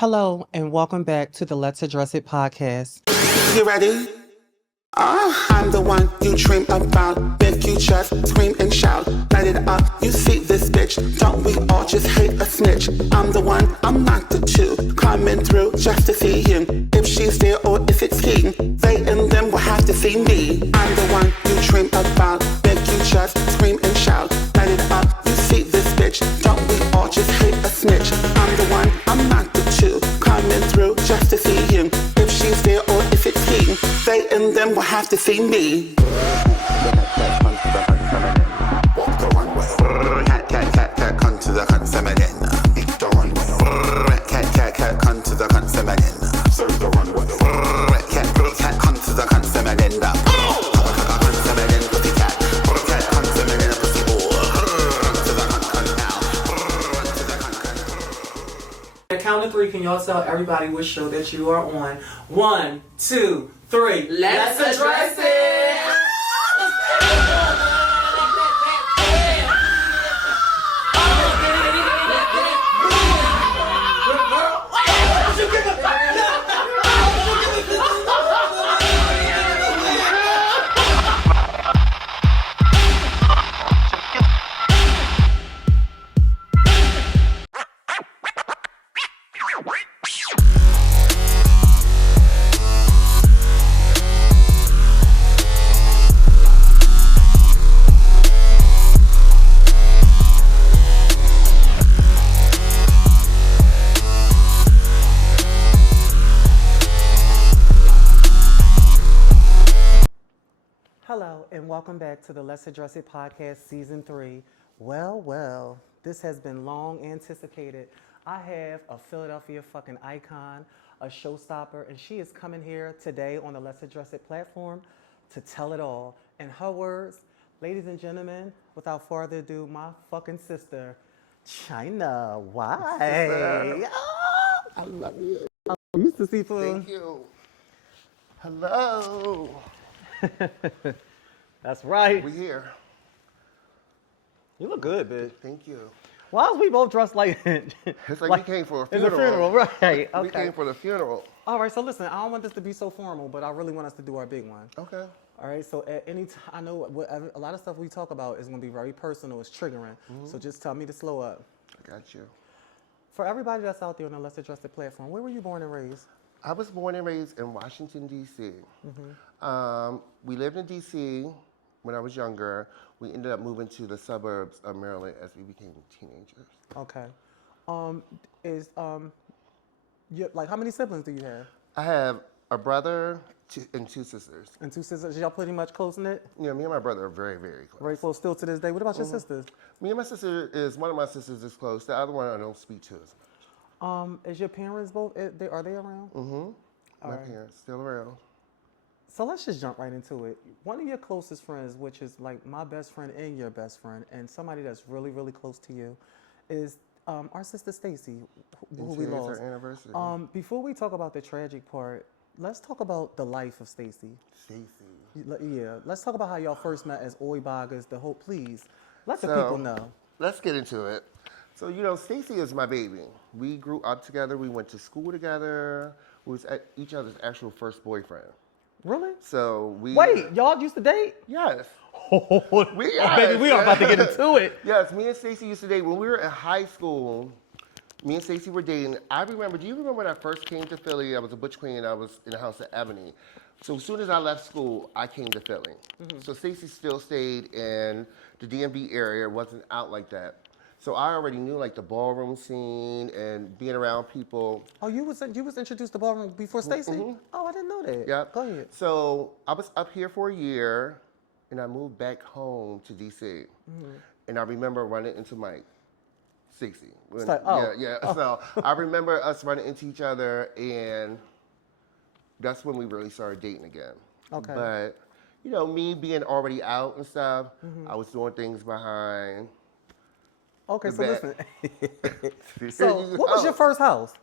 Hello, and welcome back to the Let's Address It podcast. You ready? I'm the one you dream about. Make you just scream and shout. Light it up, you see this bitch. Don't we all just hate a snitch? I'm the one, I'm not the two. Coming through just to see him. If she's there or if it's he. They and them will have to see me. I'm the one you dream about. Make you just scream and shout. Light it up, you see this bitch. Don't we all just hate a snitch? I'm the one, I'm not the two. Coming through just to see him. If she's there or if it's he. They and them will have to see me. Walk the runway. Cat, cat, cat, cat, cunt to the cunt feminine. Eat the runway. Cat, cat, cat, cunt to the cunt feminine. Serve the runway. Cat, cat, cunt to the cunt feminine. Cunt feminine, pussy cat. Cat, cunt feminine, pussy whore. Run to the cunt now. Run to the cunt. At count of three, can y'all tell everybody which show that you are on? 1, 2, 3. Let's address it! Hello, and welcome back to the Let's Address It podcast, season 3. Well, this has been long anticipated. I have a Philadelphia fucking icon, a showstopper, and she is coming here today on the Let's Address It platform to tell it all. In her words, ladies and gentlemen, without further ado, my fucking sister, China. Why? I love you. I'm used to seafood. Thank you. Hello. That's right. We here. You look good, bitch. Thank you. Why is we both dressed like It's like we came for a it's funeral. a funeral, right? Okay. We came for the funeral. All right, so listen, I don't want this to be so formal, but I really want us to do our big one. Okay. All right, so at any time, I know a lot of stuff we talk about is going to be very personal, it's triggering. So just tell me to slow up. I got you. For everybody that's out there on the Let's Address It platform, where were you born and raised? I was born and raised in Washington, D.C. We lived in D.C. when I was younger. We ended up moving to the suburbs of Maryland as we became teenagers. Okay. Like, how many siblings do you have? I have a brother and two sisters. And two sisters. Y'all pretty much close knit? Yeah, me and my brother are very, very close. Very close still to this day. What about your sisters? Me and my sister one of my sisters is close. The other one I don't speak to as much. Is your parents both, are they around? My parents still around. So let's just jump right into it. One of your closest friends, which is like my best friend and your best friend, and somebody that's really, really close to you, is our sister Stacy, who we Today's lost. our anniversary. Before we talk about the tragic part, let's talk about the life of Stacy. Stacy. Yeah, let's talk about how y'all first met as Oi Boggers. Please, let the people know. Let's get into it. So, Stacy is my baby. We grew up together. We went to school together. We was at each other's actual first boyfriend. Really? So we... Wait, y'all used to date? Yes. Baby, we are about to get into it. Yes, me and Stacy used to date. When we were in high school, me and Stacy were dating. Do you remember when I first came to Philly? I was a butch queen and I was in the house at Ebony. So as soon as I left school, I came to Philly. So Stacy still stayed in the DMV area. It wasn't out like that. So I already knew like the ballroom scene and being around people. Oh, you was introduced to ballroom before Stacy? Oh, I didn't know that. Yep. Go ahead. So I was up here for a year, and I moved back home to DC. And I remember running into Stacy. So I remember us running into each other, and that's when we really started dating again. Okay. But me being already out and stuff, I was doing things behind. Okay, The so back. listen. So, what was your first house?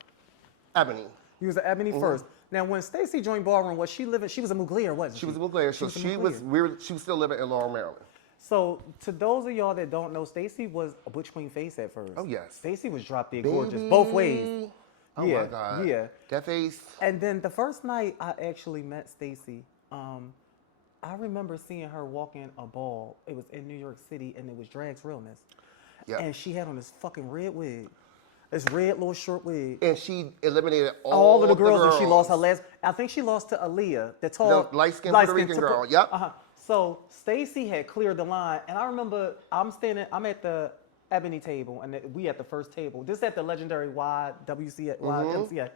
Ebony. You was at Ebony first. Now, when Stacy joined ballroom, was she living? She was a Mugler, wasn't she? She was a Mugler, so she was still living in Laurel, Maryland. So, to those of y'all that don't know, Stacy was a butch queen face at first. Oh, yes. Stacy was drop dead gorgeous, both ways. Oh yeah, my God. yeah. That face. And then the first night I actually met Stacy, I remember seeing her walking a ball. It was in New York City, and it was Drag's Realness. Yeah. And she had on this fucking red wig, this red little short wig. And she eliminated All of the girls, and she lost her last. I think she lost to Aaliyah, the tall, The light-skinned Puerto Rican girl, yep. So Stacy had cleared the line, and I remember I'm at the ebony table, and we at the first table. This is at the legendary YMCA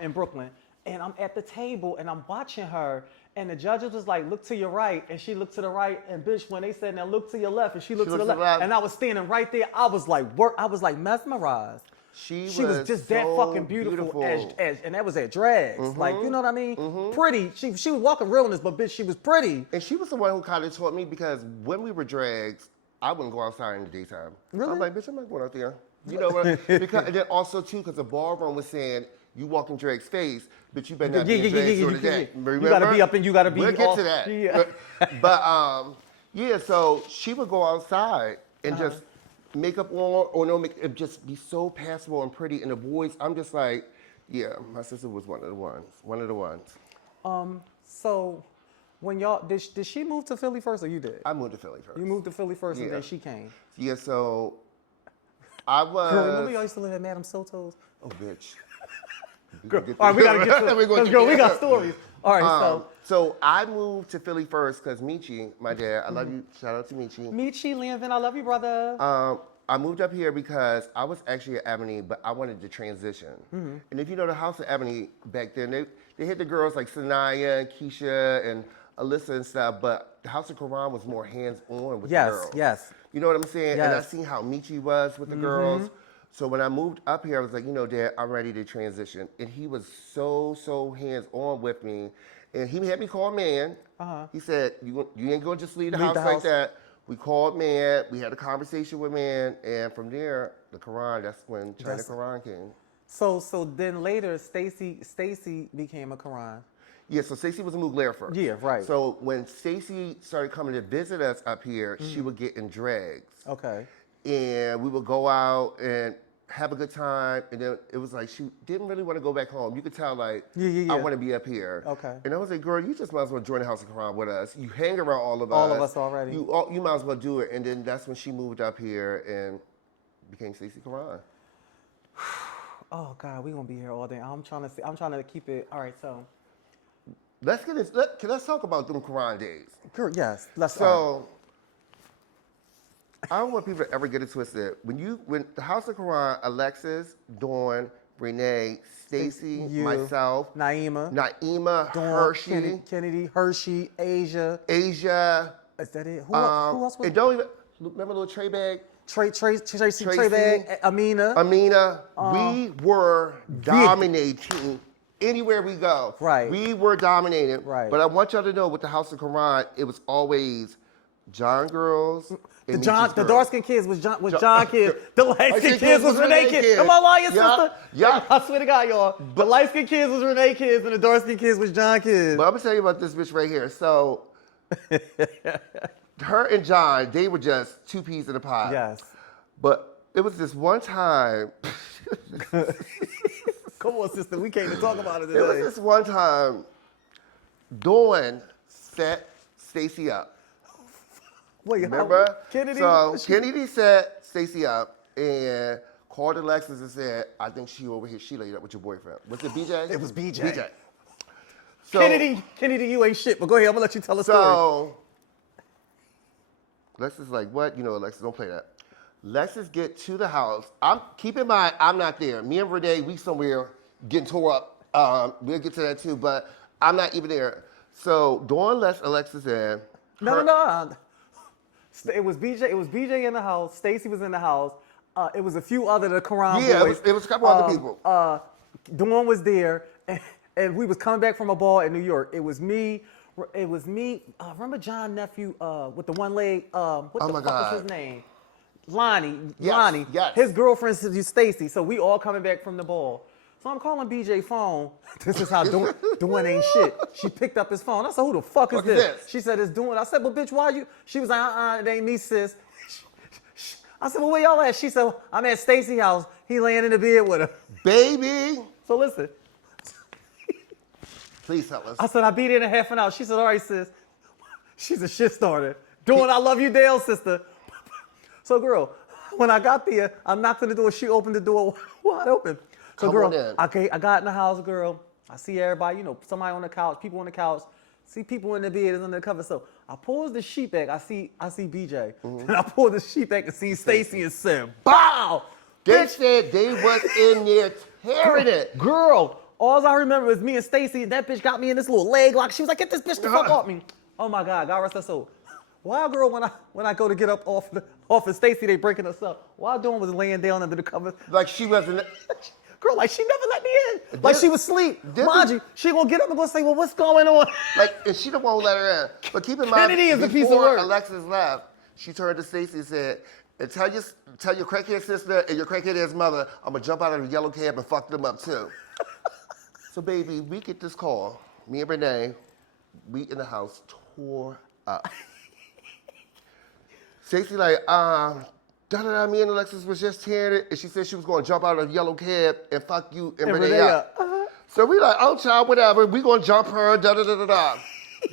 in Brooklyn. And I'm at the table, and I'm watching her, and the judges was like, look to your right, and she looked to the right, and bitch, when they said, now look to your left, and she looked to the left, and I was standing right there, I was like mesmerized. She was just that so fucking beautiful. And that was at Drags. Like, you know what I mean? Pretty. She was walking realness, but bitch, she was pretty. And she was the one who kind of taught me, because when we were Drags, I wouldn't go outside in the daytime. Really? I'm like, bitch, I'm not going out there. You know what? Because, and then also, too, because the ballroom was saying, you walk in Drag's face, but you better not be in Drag's during the day. Remember? You gotta be up and you gotta be We'll get off. to that. Yeah. But, yeah, so she would go outside and just makeup on, or no makeup, just be so passable and pretty. And the boys, I'm just like, yeah, my sister was one of the ones. So when y'all, did she move to Philly first or you did? I moved to Philly first. You moved to Philly first and Yeah. then she came. Yeah, so I was. Girl, remember y'all used to live at Madame Soto's? Oh, bitch. Girl, all right, we gotta get to let's go. We got stories. All right, so I moved to Philly first because Michi, my dad, I love you. Shout out to Michi. Michi Linvin, I love you, brother. I moved up here because I was actually at Ebony, but I wanted to transition. And if you know the House of Ebony back then, they hit the girls like Sanaya and Keisha and Alyssa and stuff, but the House of Quran was more hands-on with the girls. Yes. You know what I'm saying? And I Yes. seen how Michi was with the girls. So when I moved up here, I was like, you know, Dad, I'm ready to transition. And he was so hands-on with me. And he had me call man. He said, you ain't gonna just leave the house like that. We called man, we had a conversation with man, and from there, the Quran, that's when China Quran came. So then later, Stacy became a Quran. Yeah, so Stacey was a Mugler first. Yeah, right. So when Stacey started coming to visit us up here, she would get in drags. Okay. And we would go out and have a good time, and then it was like she didn't really want to go back home. You could tell, like, I want to be up here. Okay. And I was like, girl, you just might as well join the House of Quran with us. You hang around all of us. All of us already. You might as well do it. And then that's when she moved up here and became Stacey Quran. Oh God, we gonna be here all day. I'm trying to keep it. All right, so. Let's get this. Let's talk about them Quran days. Girl, yes. Let's. So, I don't want people to ever get it twisted. When the House of Quran, Alexis, Dawn, Renee, Stacy, myself, Naima, Dawn, Hershey, Kennedy, Hershey, Asia. Is that it? Who else was? And don't even remember little tray bag. Tracy, Amina. We were dominating anywhere we go. Right. We were dominating. Right. But I want y'all to know with the House of Quran, it was always John girls. The dark skinned kids was John kids. The light skinned kids was Renee kids. Am I lying, sister? Yeah. I swear to God, y'all. The light skinned kids was Renee kids and the dark skinned kids was John kids. But I'm gonna tell you about this bitch right here. So her and John, they were just two peas in a pod. Yes. But it was this one time. Come on, sister. We came to talk about it today. It was this one time. Dawn set Stacey up. Wait, Remember? Kennedy? So Kennedy set Stacey up and called Alexis and said, I think she over here, she laid up with your boyfriend. Was it BJ? It was BJ. BJ. So, Kennedy, you ain't shit, but go ahead, I'm gonna let you tell the story. So Alexis is like, what? You know, Alexis, don't play that. Alexis get to the house. Keep in mind, I'm not there. Me and Renee, we somewhere getting tore up. We'll get to that too, but I'm not even there. So Dawn lets Alexis in. No. It was BJ in the house. Stacy was in the house. It was a few other the Quran boys. It was a couple other people. Dawn was there, and we was coming back from a ball in New York. It was me. Remember John's nephew with the one leg? What the fuck was his name? Lonnie. Yes. His girlfriend is Stacy. So we all coming back from the ball. So I'm calling BJ phone. This is how Dawn ain't shit. She picked up his phone. I said, who the fuck is this? She said, it's Dawn. I said, but bitch, why you? She was like, it ain't me, sis. I said, well, where y'all at? She said, I'm at Stacy's house. He laying in the bed with her. Baby, So listen, please tell us. I said, I'll be there in a half an hour. She said, all right, sis. She's a shit starter. Doing I love you, Dale, sister. So, girl, when I got there, I knocked on the door. She opened the door wide open. So, Come girl, on in. I got in the house, girl. I see everybody, somebody on the couch, people on the couch. See people in the bed is under the cover. So I pulls the sheet back. I see BJ. Mm-hmm. And I pulled the sheet back and see Stacy and said, "Bow!" They said they was in there tearing it. Girl, all I remember is me and Stacy. That bitch got me in this little leg lock. She was like, "Get this bitch the fuck off me!" Oh my God, God rest her soul. Wild girl, when I go to get up off of Stacy, they breaking us up. Wild doing was laying down under the covers. Like she wasn't. Girl, like she never let me in. Like she was asleep. this Mind is- you, she gonna get up and gonna say, "Well, what's going on?" Like, and she don't want to let her in. But keep in mind, Kennedy is a piece of before work. Alexis left, she turned to Stacey and said, and tell your crackhead sister and your crackhead ass mother, I'm gonna jump out of the yellow cab and fuck them up too. So baby, we get this call. Me and Renee, we in the house tore up. Stacey like, me and Alexis was just tearing it, and she said she was gonna jump out of the yellow cab and fuck you and Renee up. So we like, oh child, whatever. We gonna jump her, da da da da da.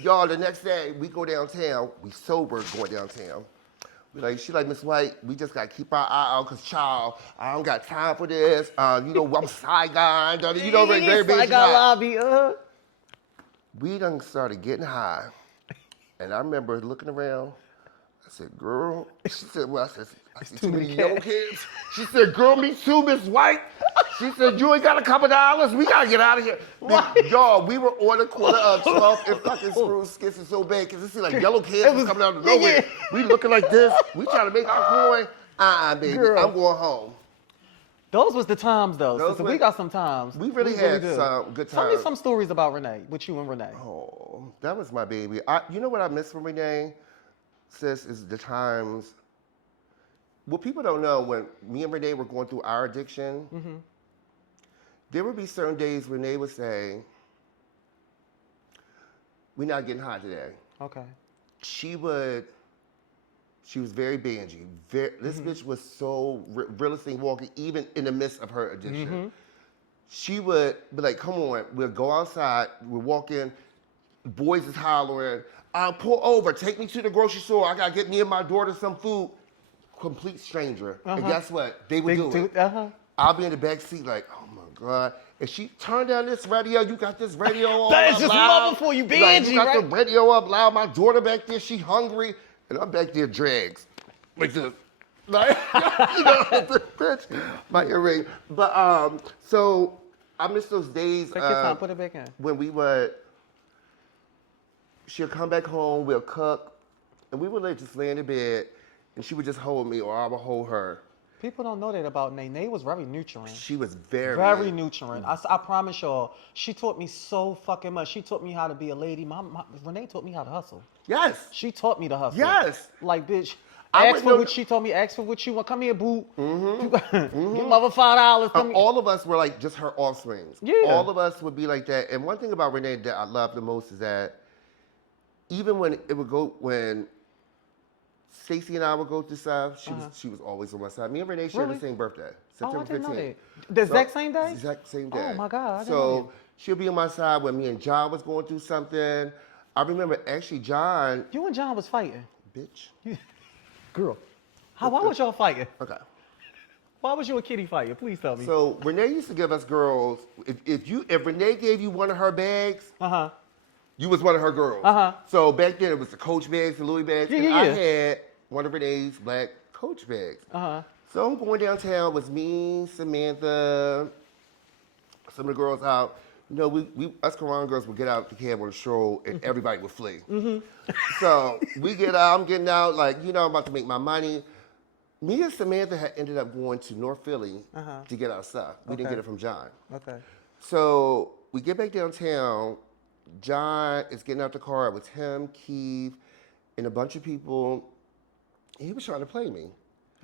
Y'all, the next day we go downtown. We sober going downtown. We like, she like, Miss White, we just gotta keep our eye out, cause child, I don't got time for this. I'm Saigon, very big. Saigon lobby. We done started getting high, and I remember looking around. I said, girl. She said, well, I see too many yellow kids. She said, girl, me too, Miss White. She said, you ain't got a couple dollars? We gotta get out of here. Y'all, we were on the corner of 12th and fucking Spruce, kissing so bad, because it seemed like yellow kids was coming out of nowhere. We looking like this. We trying to make our coin. Baby, Girl. I'm going home. Those was the times, though. Those Sister, were- we got some times. We really had did. some good Tell me times. some stories about Renee, with you and Renee. Oh, that was my baby. You know what I miss from Renee, sis, is the times. What people don't know, when me and Renee were going through our addiction, there would be certain days Renee would say, we're not getting high today. Okay. She was very bangy. This bitch was so realistic walking, even in the midst of her addiction. She would be like, come on, we'll go outside, we'll walk in, boys is hollering, pull over, take me to the grocery store, I gotta get me and my daughter some food. Complete stranger. And guess what? They would do it. I'll be in the back seat like, oh my God. And she turned down this radio, you got this radio on That is up just loud. love for you, Like, Benji, you got right? the radio up loud, my daughter back there, she hungry, and I'm back there drags. Like this. Like, the bitch, my earring. But, so I miss those days. Take your time, put it back in. When she'll come back home, we'll cook, and we would just lay in the bed, and she would just hold me, or I would hold her. People don't know that about Nene. Nene was very nurturing. She was Very nurturing. I promise y'all, she taught me so fucking much. She taught me how to be a lady. Renee taught me how to hustle. Yes. She taught me to hustle. Yes. Like, bitch, I ask would for know- what she told me, ask for what you want. Come here, boo. Give mother $5. Come here. All of us were like just her offsprings. Yeah. All of us would be like that. And one thing about Renee that I love the most is that even when Stacey and I would go through stuff, she was always on my side. Me and Renee shared Really? the same birthday, Oh, I September didn't know 15th. that. The exact same day? Exact same day. Oh, my God, I didn't know So she'll be on my side when me and John was going through something. I remember actually John, You and John was fighting. bitch. Girl. Why was y'all fighting? Okay. Why was you and Kitty fighting? Please tell me. So Renee used to give us girls, if Renee gave you one of her bags, you was one of her girls. So back then it was the Coach bags, the Louis bags, and I had one of Renee's black Coach bags. So I'm going downtown, it was me, Samantha, some of the girls out. You know, we us Quran girls would get out the cab on the stroll and everybody would flee. So we get out, I'm getting out, like, I'm about to make my money. Me and Samantha had ended up going to North Philly to get our stuff. We didn't get it from John. Okay. So we get back downtown. John is getting out the car. It was him, Keith, and a bunch of people. He was trying to play me.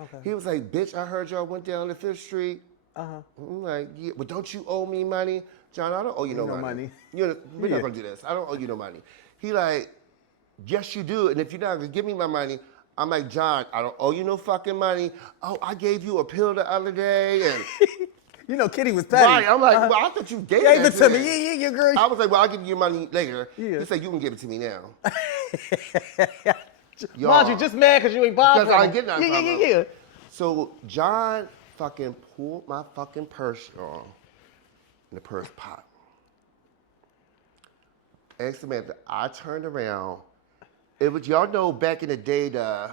Okay. He was like, bitch, I heard y'all went down to Fifth Street. I'm like, yeah, but don't you owe me money? John, I don't owe you no money. We're Yeah. not going to do this. I don't owe you no money. He like, yes, you do. And if you're not going to give me my money, I'm like, John, I don't owe you no fucking money. Oh, I gave you a pill the other day. And You know, Kitty was petty. right, I'm like, well, I thought you gave Gave that it to me. me. Yeah, girl. I was like, well, I'll give you your money later. Yeah. He said, you can give it to me now. Mind you, just mad because you ain't buying Because I ain't getting nothing from him. Yeah. So John fucking pulled my fucking purse on, and the purse popped. And Samantha, I turned around. It was, y'all know back in the day, the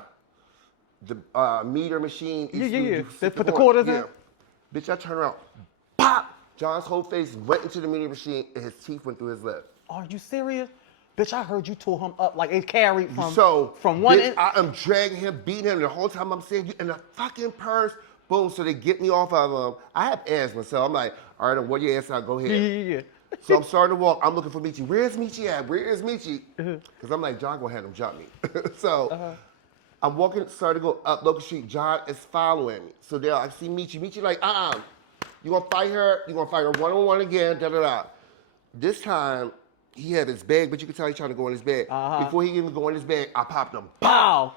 meter machine. Yeah. They put the quarters in? Bitch, I turned around, pop! John's whole face went into the meter machine, and his teeth went through his lip. Are you serious? Bitch, I heard you tore him up like it carried from one bitch, end. I am dragging him, beating him the whole time. I'm saying, you in the fucking purse. Boom, so they get me off of him. I have asthma, so I'm like, all right, wear your ass out, go ahead. Yeah. So I'm starting to walk. I'm looking for Michi. Where's Michi at? Where is Michi? Because I'm like, John gonna have him jump me. So I'm walking, starting to go up Local Street. John is following me. So there I see Michi. Michi like, you gonna fight her? You gonna fight her one-on-one again? Da-da-da. This time, he had his bag, but you can tell he's trying to go in his bag. Before he even go in his bag, I popped him. Pow!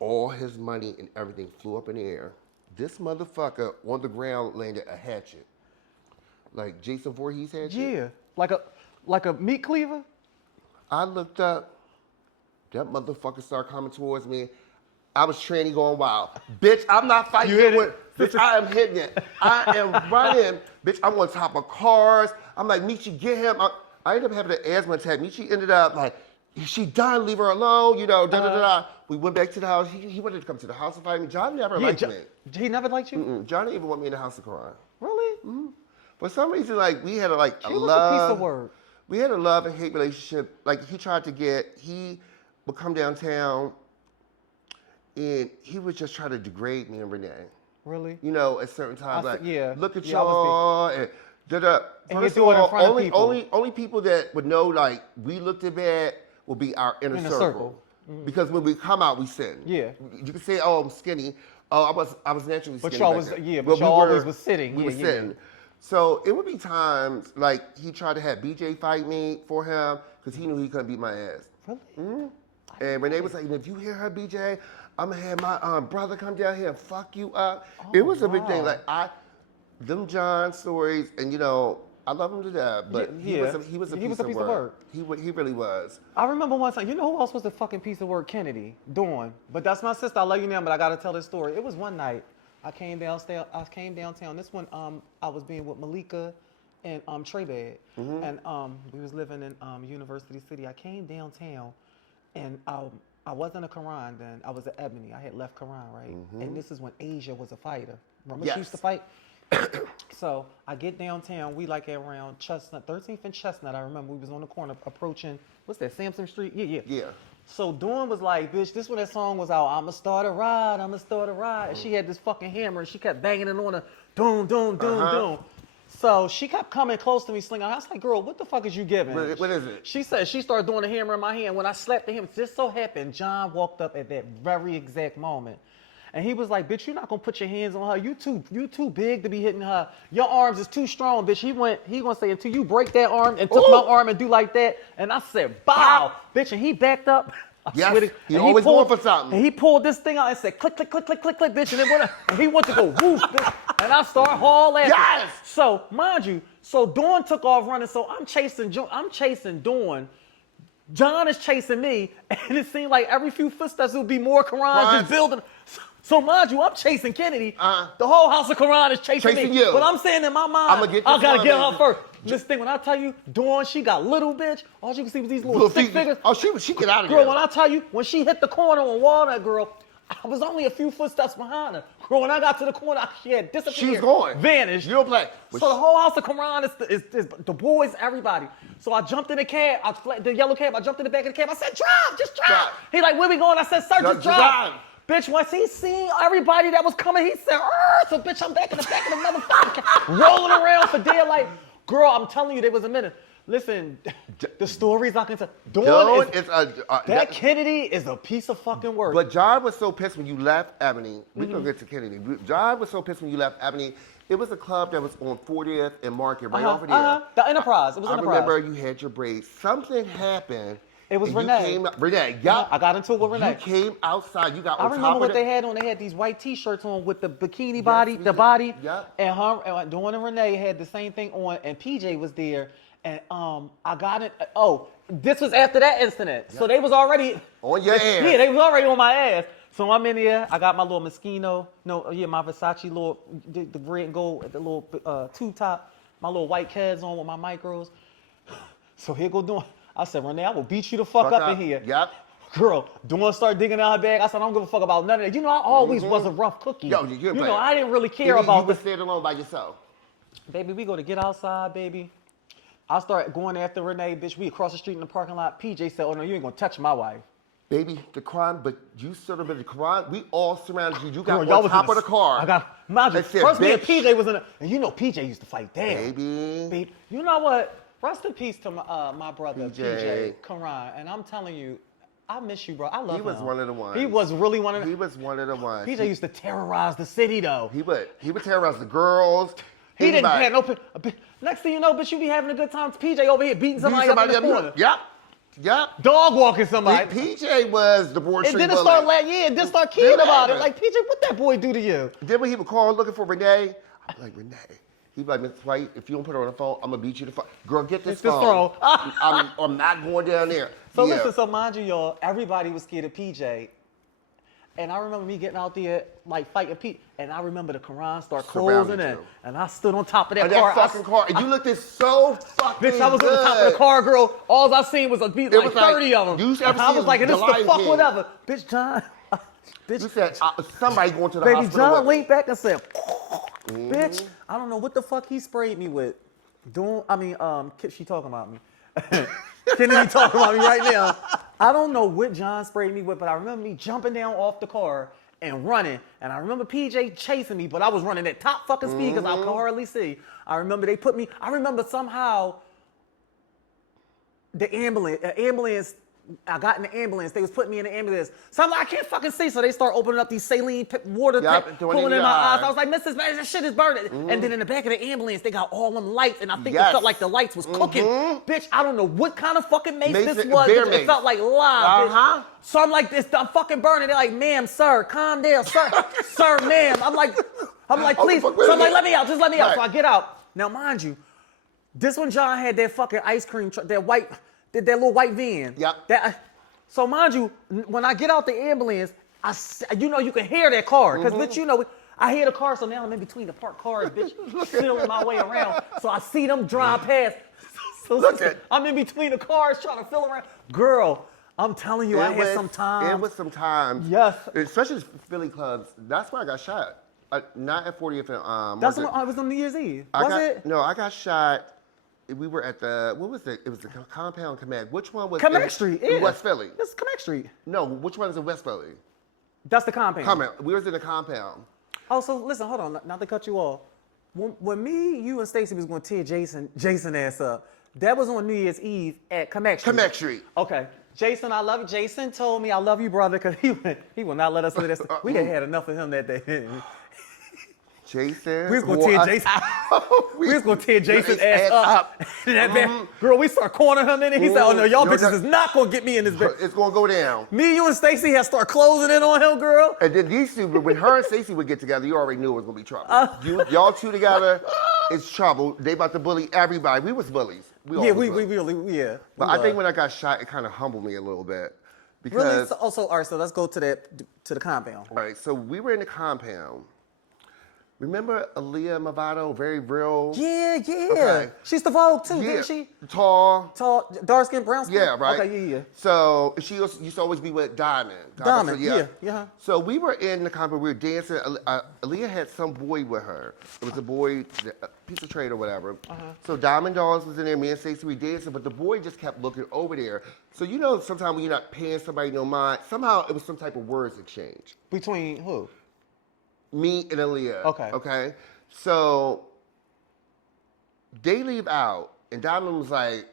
All his money and everything flew up in the air. This motherfucker on the ground landed a hatchet. Like Jason Voorhees hatchet. Yeah. Like a meat cleaver? I looked up. That motherfucker started coming towards me. I was tranny going wild. Bitch, I'm not fighting You hit with. it? Bitch, I am hitting it. I am running. Bitch, I'm on top of cars. I'm like, Michi, get him. I ended up having an asthma attack. Michi ended up like, she done, leave her alone, you know, da-da-da-da. We went back to the house. He wanted to come to the house and fight me. John never liked me. He never liked you? John didn't even want me in the house to cry. Really? For some reason, like, we had a He was love. a piece of work. We had a love and hate relationship. Like, he would come downtown and he would just try to degrade me and Renee. Really? You know, at certain times, like, yeah. look at Yeah, I was y'all and da-da. And First he'd of do it in all, front of people. only people that would know, like, we looked at bad will be our inner circle. Because when we come out, we sin. Yeah. You can say, oh, I'm skinny. Oh, I was naturally But skinny. y'all back was- then. yeah, but y'all always was sitting. We Yeah, was yeah. sitting. So it would be times like he tried to have BJ fight me for him because he knew he couldn't beat my ass. Really? And Renee was like, if you hear her, BJ, I'm gonna have my brother come down here and fuck you up. It was a big thing. wow. Like them John stories, and you know, I love him to death, but he was a piece of work. He really was. I remember one time, you know who else was a fucking piece of work? Kennedy, Dawn. But that's my sister. I love you now, but I gotta tell this story. It was one night. I came downtown. This one, I was being with Malika and Trey Bad, and we was living in University City. I came downtown, and I wasn't a Quran then. I was at Ebony. I had left Quran, right? And this is when Asia was a fighter. Remember she used to fight? So I get downtown. We like at around Chestnut, 13th and Chestnut. I remember we was on the corner approaching, what's that, Sampson Street? Yeah. So Dawn was like, bitch, this when that song was out, I'ma start a ride. And she had this fucking hammer and she kept banging it on her, doom. So she kept coming close to me, slinging. I was like, girl, what the fuck is you giving? What is it? She said she started doing the hammer in my hand. When I slapped the hammer, just so happened, John walked up at that very exact moment. And he was like, bitch, you're not gonna put your hands on her. You too big to be hitting her. Your arms is too strong, bitch. He gonna say, until you break that arm and took my arm and do like that. And I said, bow, bitch. And he backed up. Yes, he always going for something. And he pulled this thing out and said, click, click, click, click, click, click, bitch. And he went to go, woof, bitch. And I started hauling. Yes! So, mind you, Dawn took off running. So I'm chasing Dawn. John is chasing me. And it seemed like every few footsteps it would be more Qurans just building. So mind you, I'm chasing Kennedy. The whole house of Quran is chasing me. You. But I'm saying in my mind, I gotta get her first. This thing, when I tell you, Dawn, she got little bitch. All you can see was these little stick figures. Oh, she get out of there. Girl, when I tell you, when she hit the corner on Walnut, girl, I was only a few footsteps behind her. Girl, when I got to the corner, she had disappeared. She's gone. Vanished. You don't play. So the whole house of Quran is the boys, everybody. So I jumped in the cab, the yellow cab. I jumped in the back of the cab. I said, drive, just drive. He like, where we going? I said, sir, just drive. Bitch, once he seen everybody that was coming, he said, so bitch, I'm back in the back of the motherfucker, rolling around for dear life. Girl, I'm telling you, there was a minute. Listen, the stories I can tell. Dawn is that Kennedy is a piece of fucking work. But John was so pissed when you left Ebony. We're going to get to Kennedy. John was so pissed when you left Ebony. It was a club that was on 40th and Market, right over there. The Enterprise. It was Enterprise. I remember you had your braids. Something happened, It was And Renee. Renee, yup. I got into it with Renee. You came outside. You got I on remember top what of they had on. They had these white T-shirts on with the bikini body, we the did. body, Yep. and her, and Dawn and Renee had the same thing on, and PJ was there, and I got it. Oh, this was after that incident, so they was already On your ass. Yeah, they was already on my ass. So I'm in there. I got my little Moschino, my Versace little the red and gold, the little tube top, my little white Keds on with my micros. So here go Dawn. I said, Renee, I will beat you the fuck up in here. Yep. Girl, Dawn started digging out her bag. I said, I don't give a fuck about none of that. You know, I always was a rough cookie. Yo, you know, I didn't really care You about were this. staying alone by yourself. Baby, we go to get outside, baby. I start going after Renee, bitch. We across the street in the parking lot. PJ said, oh, no, you ain't gonna touch my wife. Baby, the crime, but you stood up in the crime. We all surrounded you. You got Girl, y'all on was top in of the car. I got, mind you, They said, first me and "Bitch." PJ was in the, and you know PJ used to fight there. Baby. You know what? Rest in peace to my brother, PJ. PJ Karan. And I'm telling you, I miss you, bro. I love him. He was one of the ones. He was really one of the He was one of the ones. PJ used to terrorize the city, though. He would terrorize the girls. He didn't Anybody. have no. Next thing you know, bitch, you be having a good time. PJ over here beating somebody up in the corner. Yep. Yep. Dog walking somebody. PJ was the board And street then it bully. start and then start kidding about it. Then Like, PJ, what that boy do to you? Then when he would call looking for Renee, I'm like, Renee. He'd be like, Miss White, if you don't put her on the phone, I'm gonna beat you the fuck. Girl, get this It's this phone. phone. I'm not going down there. So Yeah. listen, so mind you, y'all, everybody was scared of PJ. And I remember me getting out there, like, fighting Pete. And I remember the Quran start Surrounded closing in. you. And I stood on top of that And car. that fucking car. And you looked at so fucking Bitch, I was on the top of the good. car, girl. All I seen was like was 30 like, of them. you ever And I seen was like, and The this is the Lion fuck King? whatever. Bitch, John. You Bitch, said somebody going to the baby hospital. John with me. leaned back and said, bitch, I don't know what the fuck he sprayed me with. She talking about me. Kennedy talking about me right now. I don't know what John sprayed me with, but I remember me jumping down off the car and running. And I remember PJ chasing me, but I was running at top fucking speed because I could hardly see. I remember somehow the ambulance, I got in the ambulance. They was putting me in the ambulance. So I'm like, I can't fucking see. So they start opening up these saline water, Yup, throwing pulling in in your my eyes. eye. I was like, Mrs. Man, this shit is burning. And then in the back of the ambulance, they got all them lights. And I think it Yes. felt like the lights was cooking. Bitch, I don't know what kind of fucking mace this Mace- was. bear Bitch, mace. it felt like live, Uh-huh. bitch. So I'm like, I'm fucking burning. They're like, ma'am, sir, calm down. Sir, sir, ma'am. I'm like, please. fuck, So I'm like, wait. let me out. Just let me out. Right. So I get out. Now, mind you, this one John had that fucking ice cream truck, that little white van. Yep. So mind you, when I get out the ambulance, you can hear that car. Because, bitch, I hear the car, so now I'm in between the parked cars, bitch, feeling my way around. So I see them drive past. I'm in between the cars trying to feel around. Girl, I'm telling you, I had some time. It was some times. Yes. Especially Philly clubs. That's where I got shot. Not at 40th and That's when I was on New Year's Eve. No, I got shot. We were at what was it? It was the Compound Command. Which one was Connect Street, yeah. in West Philly? This is Connect Street. No, which one is in West Philly? That's the compound. Compound. We was in the Compound. Oh, so listen, hold on, not to cut you off. When me, you, and Stacey was going to tear Jason ass up, that was on New Year's Eve at Connect Street. Connect Street. Okay. Jason, I love you. Jason told me I love you, brother, because he will not let us do this. We had enough of him that day. Jason. We was gonna tear Jason. We was gonna tear Jason's ass up. That man, girl, we start cornering him in it. He said, "Oh no, y'all bitches is not gonna get me in this bitch." It's gonna go down. Me, you, and Stacey had start closing in on him, girl. And then these two, when her and Stacey would get together, you already knew it was gonna be trouble. Y'all two together, it's trouble. They about to bully everybody. We was bullies. We always really, was. yeah. But I think when I got shot, it kind of humbled me a little bit. Because, Really? So, all right, so let's go to the compound. all right, so we were in the compound. Remember Aaliyah Movado, very real? Yeah. Okay. She's the Vogue too, Yeah. didn't she? Tall. Tall, dark skin, brown skin. Yeah, right. Okay, yeah. So she used to always be with Diamond. Diamond, so, yeah. So we were in the compound, we were dancing. Aaliyah had some boy with her. It was a boy, a piece of trade or whatever. So Diamond Dolls was in there, me and Stacey were dancing, but the boy just kept looking over there. So sometimes when you're not paying somebody no mind, somehow it was some type of words exchange. Between who? Me and Aaliyah. Okay. Okay. So they leave out, and Diamond was like,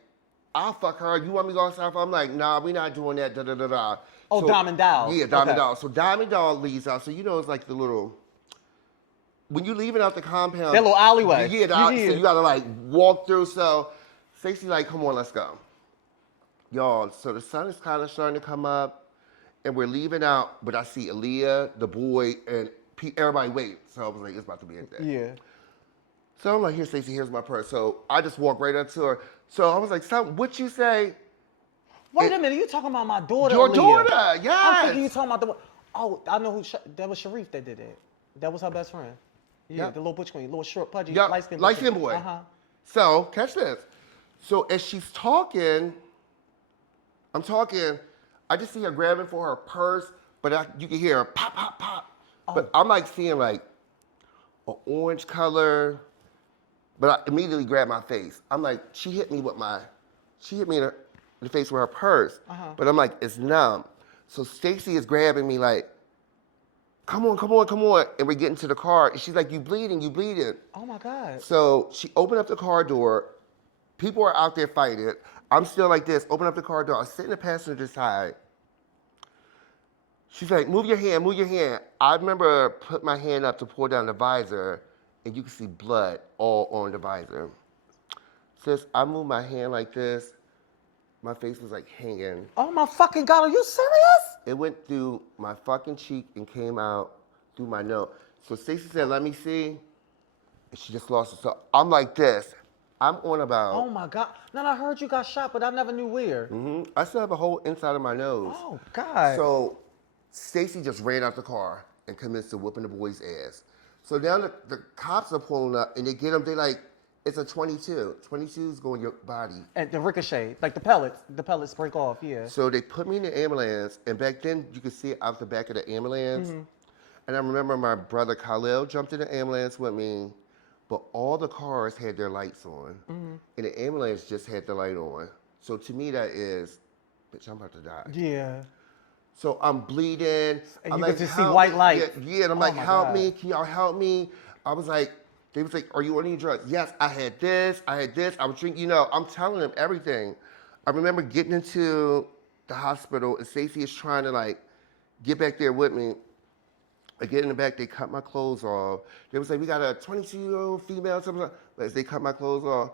"I'll fuck her. You want me to go outside?" I'm like, "Nah, we not doing that." Da da da da. Oh, So- Diamond Doll. Yeah, Diamond Okay. Doll. So Diamond Doll leaves out. So it's like the little. When you leaving out the compound, That little alleyway. Yeah, Yeah. so you gotta like walk through. So Stacey like, "Come on, let's go." Y'all, so the sun is kind of starting to come up, and we're leaving out, but I see Aaliyah, the boy, and everybody wait. So I was like, it's about to be a day. Yeah. So I'm like, here, Stacey, here's my purse. So I just walked right up to her. So I was like, son, what you say? Wait a minute, you talking about my daughter? Your Aaliyah. daughter, yes. I'm thinking you talking about the. Oh, I know who. That was Sharif that did that. That was her best friend. Yeah, Yep. the little butch queen, little short, pudgy, Yep, light skin. light-skinned boy. Uh huh. So catch this. So as she's talking, I just see her grabbing for her purse, but you can hear her pop, pop, pop. But I'm like seeing like an orange color, but I immediately grabbed my face. I'm like, she hit me in the face with her purse, but I'm like, it's numb. So Stacey is grabbing me like, come on, come on, come on. And we're getting to the car, and she's like, you bleeding, you bleeding. Oh my God. So she opened up the car door. People are out there fighting. I'm still like this, open up the car door. I sit in the passenger side. She's like, move your hand, move your hand. I remember put my hand up to pull down the visor, and you can see blood all on the visor. Sis, I moved my hand like this. My face was like hanging. Oh my fucking God, are you serious? It went through my fucking cheek and came out through my nose. So Stacey said, let me see. And she just lost it. So I'm like this. I'm on about. Oh my God. Now I heard you got shot, but I never knew where. I still have a hole inside of my nose. Oh God. So Stacey just ran out the car and commenced to whooping the boy's ass. So now the cops are pulling up and they get him. They like, it's a 22. 22's going your body. And the ricochet, like the pellets break off, yeah. So they put me in the ambulance, and back then you could see it out the back of the ambulance. And I remember my brother Khalil jumped in the ambulance with me, but all the cars had their lights on, and the ambulance just had the light on. So to me, that is, bitch, I'm about to die. Yeah. So I'm bleeding. And I'm you like, could just see "Help white me." light. Yeah, and I'm Oh like, my help God. me. Can y'all help me? I was like, they was like, are you on any drugs? Yes, I had this. I was drinking. You know, I'm telling them everything. I remember getting into the hospital, and Stacey is trying to like get back there with me. I get in the back, they cut my clothes off. They was like, we got a 22-year-old female, something. As they cut my clothes off,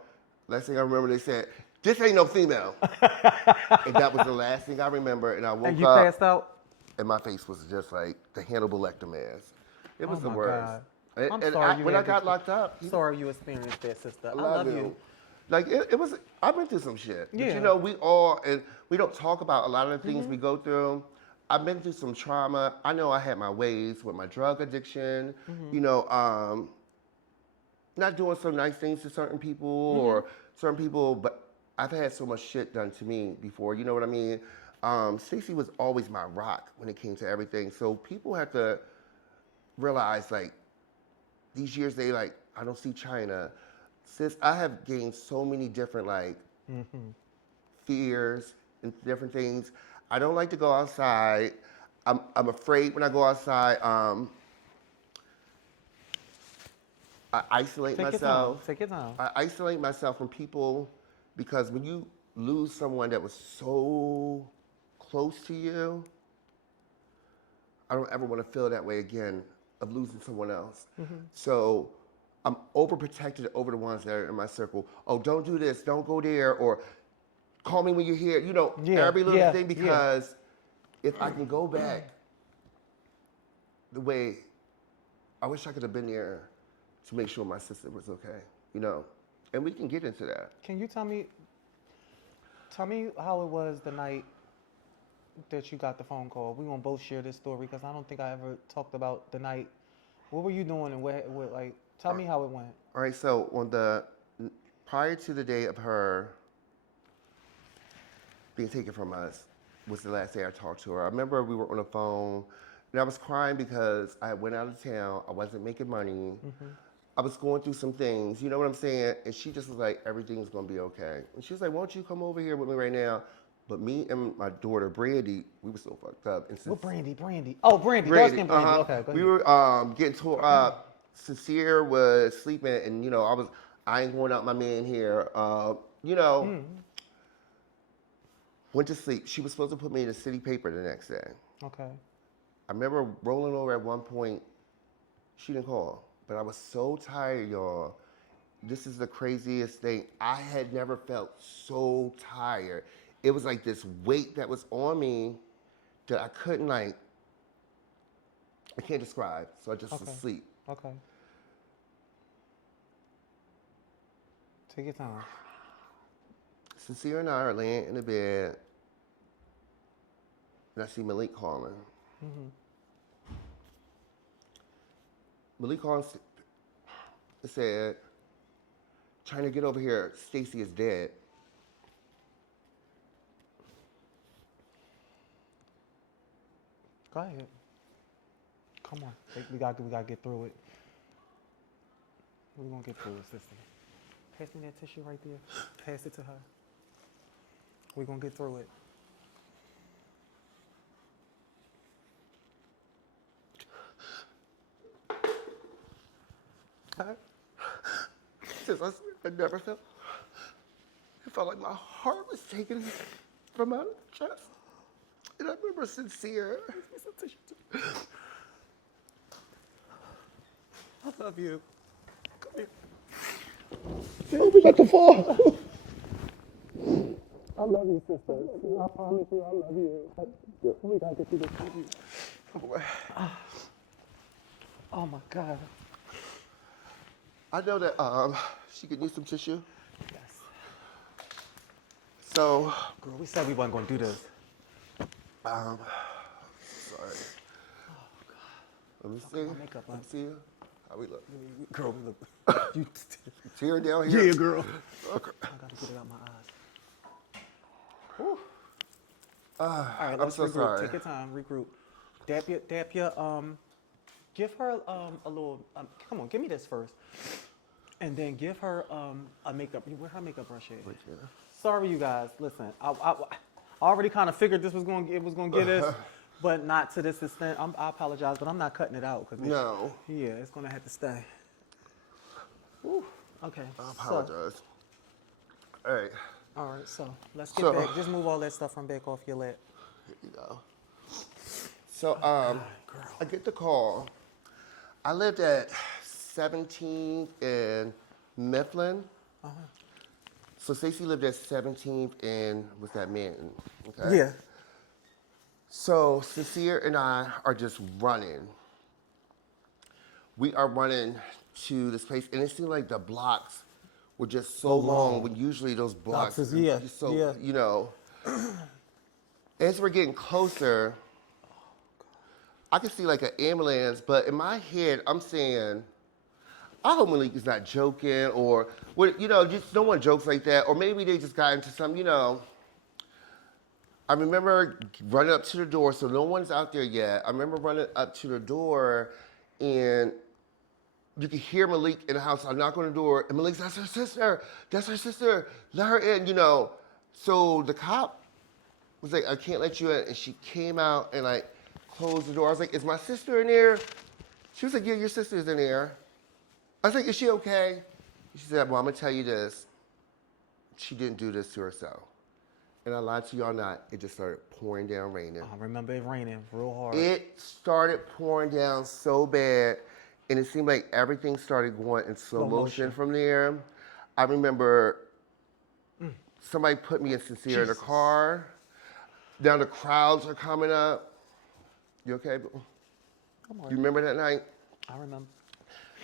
last thing I remember, they said, this ain't no female. And that was the last thing I remember. And I woke And you up, passed out? and my face was just like the Hannibal Lecter mask. It was Oh the my worst. God. And, I'm sorry you when I had got to- locked up, Sorry you experienced that, sister. I love love you. Like it was. I've been through some shit. But Yeah. you know, we don't talk about a lot of the things we go through. I've been through some trauma. I know I had my ways with my drug addiction. You know, not doing some nice things to certain people or certain people, but I've had so much shit done to me before. You know what I mean? Stacey was always my rock when it came to everything. So people have to realize, like, these years they like, I don't see China. Sis, I have gained so many different like fears and different things. I don't like to go outside. I'm afraid when I go outside. I isolate Take myself. your time. Take your time. I isolate myself from people because when you lose someone that was so close to you, I don't ever want to feel that way again of losing someone else. So I'm overprotected over the ones that are in my circle. Oh, don't do this, don't go there, or call me when you're here. You know, Yeah, every little yeah, thing, yeah. because if I can go back the way, I wish I could have been there to make sure my sister was okay, you know? And we can get into that. Can you tell me how it was the night that you got the phone call? We gonna both share this story because I don't think I ever talked about the night. What were you doing and what like? Tell me how it went. All right, so prior to the day of her being taken from us was the last day I talked to her. I remember we were on the phone and I was crying because I went out of town. I wasn't making money. I was going through some things, you know what I'm saying? And she just was like, everything's gonna be okay. And she was like, won't you come over here with me right now? But me and my daughter, Brandy, we were so fucked up. And What Brandy? Oh, Brandy. Dark-skinned Brandy. Okay, go ahead. We were getting tore up. Sincere was sleeping, and you know, I ain't going out my man here. You know, went to sleep. She was supposed to put me in the city paper the next day. Okay. I remember rolling over at one point. She didn't call, but I was so tired, y'all. This is the craziest thing. I had never felt so tired. it was like this weight that was on me that I couldn't I can't describe. So I just was asleep. Okay. Take your time. Sincere and I are laying in the bed, and I see Malik calling. Malik calling said, trying to get over here, Stacy is dead. Go ahead. Come on. We gotta get through it. We're gonna get through it, sister. Pass me that tissue right there. Pass it to her. We're gonna get through it. Since I never felt, it felt like my heart was taken from my chest. And I remember Sincere. I love you. Come here. Oh, we got to fall. I love you, sister. I promise you, I love you. We gotta get through this with you. Oh my God. I know that she could use some tissue. Yes. So, Girl, we said we wasn't gonna do this. sorry. Let me see. my makeup on. Let me see you. How we look? Girl, we look. You Tear down here. yeah, girl. Okay. I gotta get it out my eyes. All right, I'm let's so regroup. sorry. Take your time, regroup. Dap your, give her a little, come on, give me this first. And then give her a makeup, where her makeup brush at? Right here. Sorry, you guys, listen, I already kind of figured it was gonna get us, but not to this extent. I apologize, but I'm not cutting it out. No. Yeah, it's gonna have to stay. Whew. Okay. I apologize. All right. All right, so let's get back. Just move all that stuff from back off your lap. Here you go. So, I get the call. I lived at 17th and Mifflin. So Stacey lived at 17th and what's that, Manton? Okay. Yeah. So Sincere and I are just running. We are running to this place, and it seemed like the blocks were just so long. When usually those blocks Blocks is- are yeah, just so, yeah. you know. As we're getting closer, I can see like an ambulance, but in my head, I'm saying, I hope Malik is not joking, or, you know, just no one jokes like that, or maybe they just got into some, you know. I remember running up to the door, so no one's out there yet. I remember running up to the door, and you could hear Malik in the house. I knock on the door, and Malik's, that's her sister, let her in, you know. So the cop was like, I can't let you in, and she came out and like closed the door. I was like, is my sister in there? She was like, yeah, your sister's in there. I was like, is she okay? She said, well, I'm gonna tell you this. She didn't do this to herself. And I lied to y'all not, it just started pouring down raining. I remember it raining real hard. It started pouring down so bad, and it seemed like everything started going in slow motion from there. I remember somebody put me in Sincere in a car. Now the crowds are coming up. You okay? Come on. You remember that night? I remember.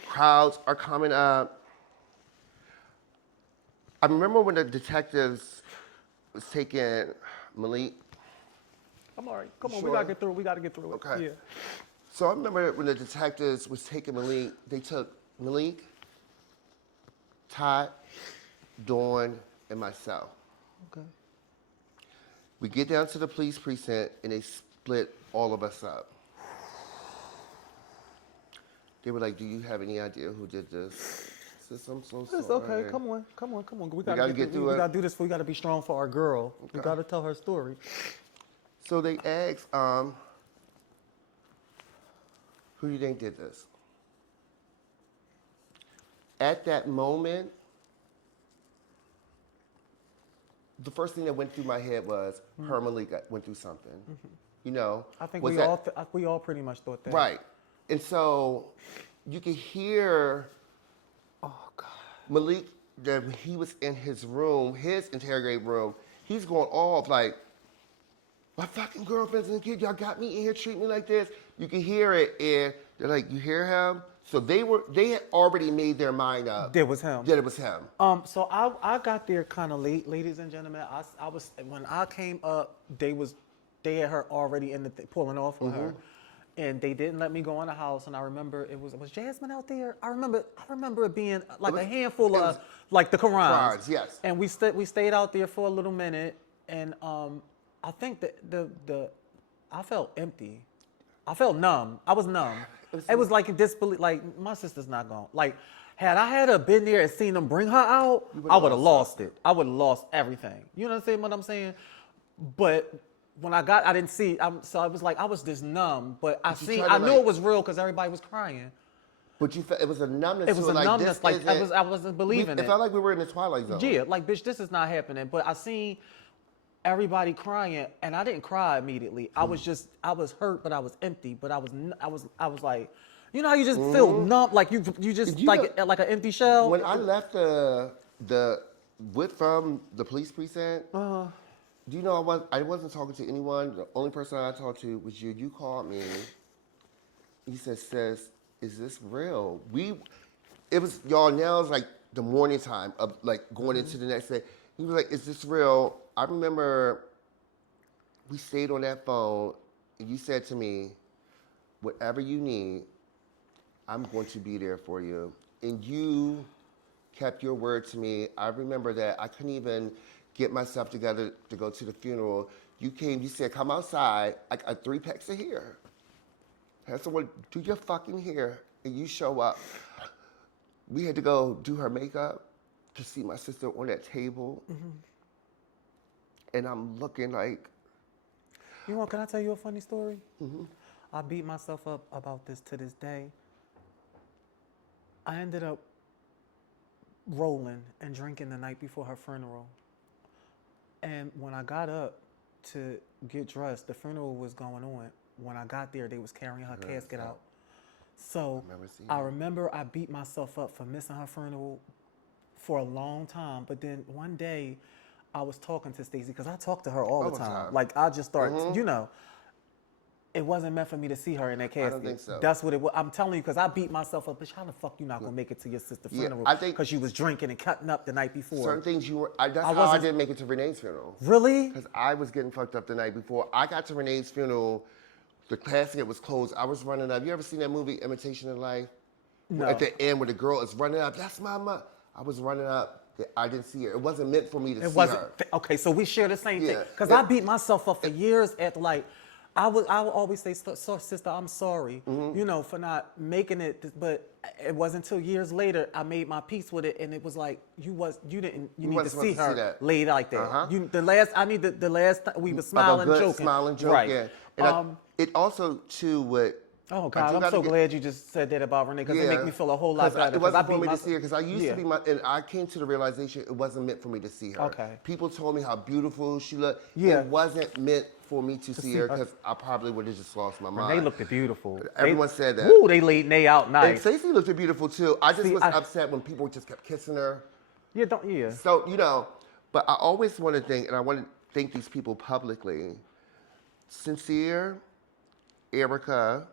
Crowds are coming up. I remember when the detectives was taking Malik. I'm all right. Come on, Sure. we gotta get through it. We gotta get through it. Okay. Yeah. So I remember when the detectives was taking Malik, they took Malik, Todd, Dawn, and myself. Okay. We get down to the police precinct, and they split all of us up. They were like, do you have any idea who did this? I said, I'm so sorry. It's okay. Come on. We gotta get through We it. gotta do this. We gotta be strong for our girl. We gotta tell her story. So they asked, who do you think did this? At that moment, the first thing that went through my head was, her and Malik went through something. You know? I think was we that- we all pretty much thought that. Right. And so you could hear Oh God. Malik, that he was in his room, his interrogate room, he's going off like, my fucking girlfriend's and kid, y'all got me in here, treat me like this. You can hear it, and they're like, you hear him? So they had already made their mind up. That was him. That it was him. So I got there kind of late, ladies and gentlemen. I was when I came up, they had her already in the pulling off with her, and they didn't let me go in the house. And I remember was Jasmine out there? I remember it being like a handful of like the Qurans. Qurans, yes. And we stayed out there for a little minute, and I think that I felt empty. I felt numb. I was numb. It was like a disbelief. Like, my sister's not gone. Like, had I been there and seen them bring her out, I would have lost it. I would have lost everything. You know what I'm saying? But when I didn't see. So I was like, I was just numb. But I knew it was real because everybody was crying. But you felt it was a numbness. It was a numbness. Like, I wasn't believing it. It felt like we were in the Twilight Zone. Yeah, like, bitch, this is not happening. But I seen everybody crying, and I didn't cry immediately. I was hurt, but I was empty. But I was like, you know how you just feel numb, like you just like an empty shell. When I left from the police precinct, do you know I wasn't talking to anyone. The only person I talked to was you. You called me. You said, "Sis, is this real?" It was y'all. Now it's like the morning time of like going into the next day. He was like, "Is this real?" I remember we stayed on that phone, and you said to me, "Whatever you need, I'm going to be there for you." And you kept your word to me. I remember that. I couldn't even get myself together to go to the funeral. You came, you said, "Come outside. I got 3 packs of hair. Have someone do your fucking hair." And you show up. We had to go do her makeup to see my sister on that table. And I'm looking like... You know, can I tell you a funny story? I beat myself up about this to this day. I ended up rolling and drinking the night before her funeral. And when I got up to get dressed, the funeral was going on. When I got there, they was carrying her casket out. So I remember I beat myself up for missing her funeral for a long time. But then one day I was talking to Stacey, because I talk to her all the time. Like, I just start, you know, it wasn't meant for me to see her in that casket. I don't think so. That's what it was. I'm telling you, because I beat myself up. Bitch, how the fuck you not going to make it to your sister's funeral? I think... Because you was drinking and cutting up the night before. Certain things you were... that's how I didn't make it to Renee's funeral. Really? Because I was getting fucked up the night before. I got to Renee's funeral. The casket was closed. I was running up. You ever seen that movie, Imitation of Life? No. At the end where the girl is running up. That's my mom. I was running up. I didn't see her. It wasn't meant for me to see her. Okay, so we share the same thing. Yeah. Because I beat myself up for years at like... I would always say, "Sister, I'm sorry, you know, for not making it." But it wasn't until years later I made my peace with it, and it was like you need to see her laid like that. The last time we were smiling, joking, right? Yeah. And it also too would. Oh God, I'm so glad you just said that about Renee, because it made me feel a whole lot better. It wasn't for me to see her, because I used to be and I came to the realization it wasn't meant for me to see her. Okay. People told me how beautiful she looked. Yeah. It wasn't meant for me to see her, because I probably would have just lost my mind. Renee looked beautiful. Everyone said that. Ooh, they laid Nay out nice. And Stacey looked beautiful too. I just was upset when people just kept kissing her. Yeah. So, you know, but I always want to thank, and I want to thank these people publicly. Sincere, Erica,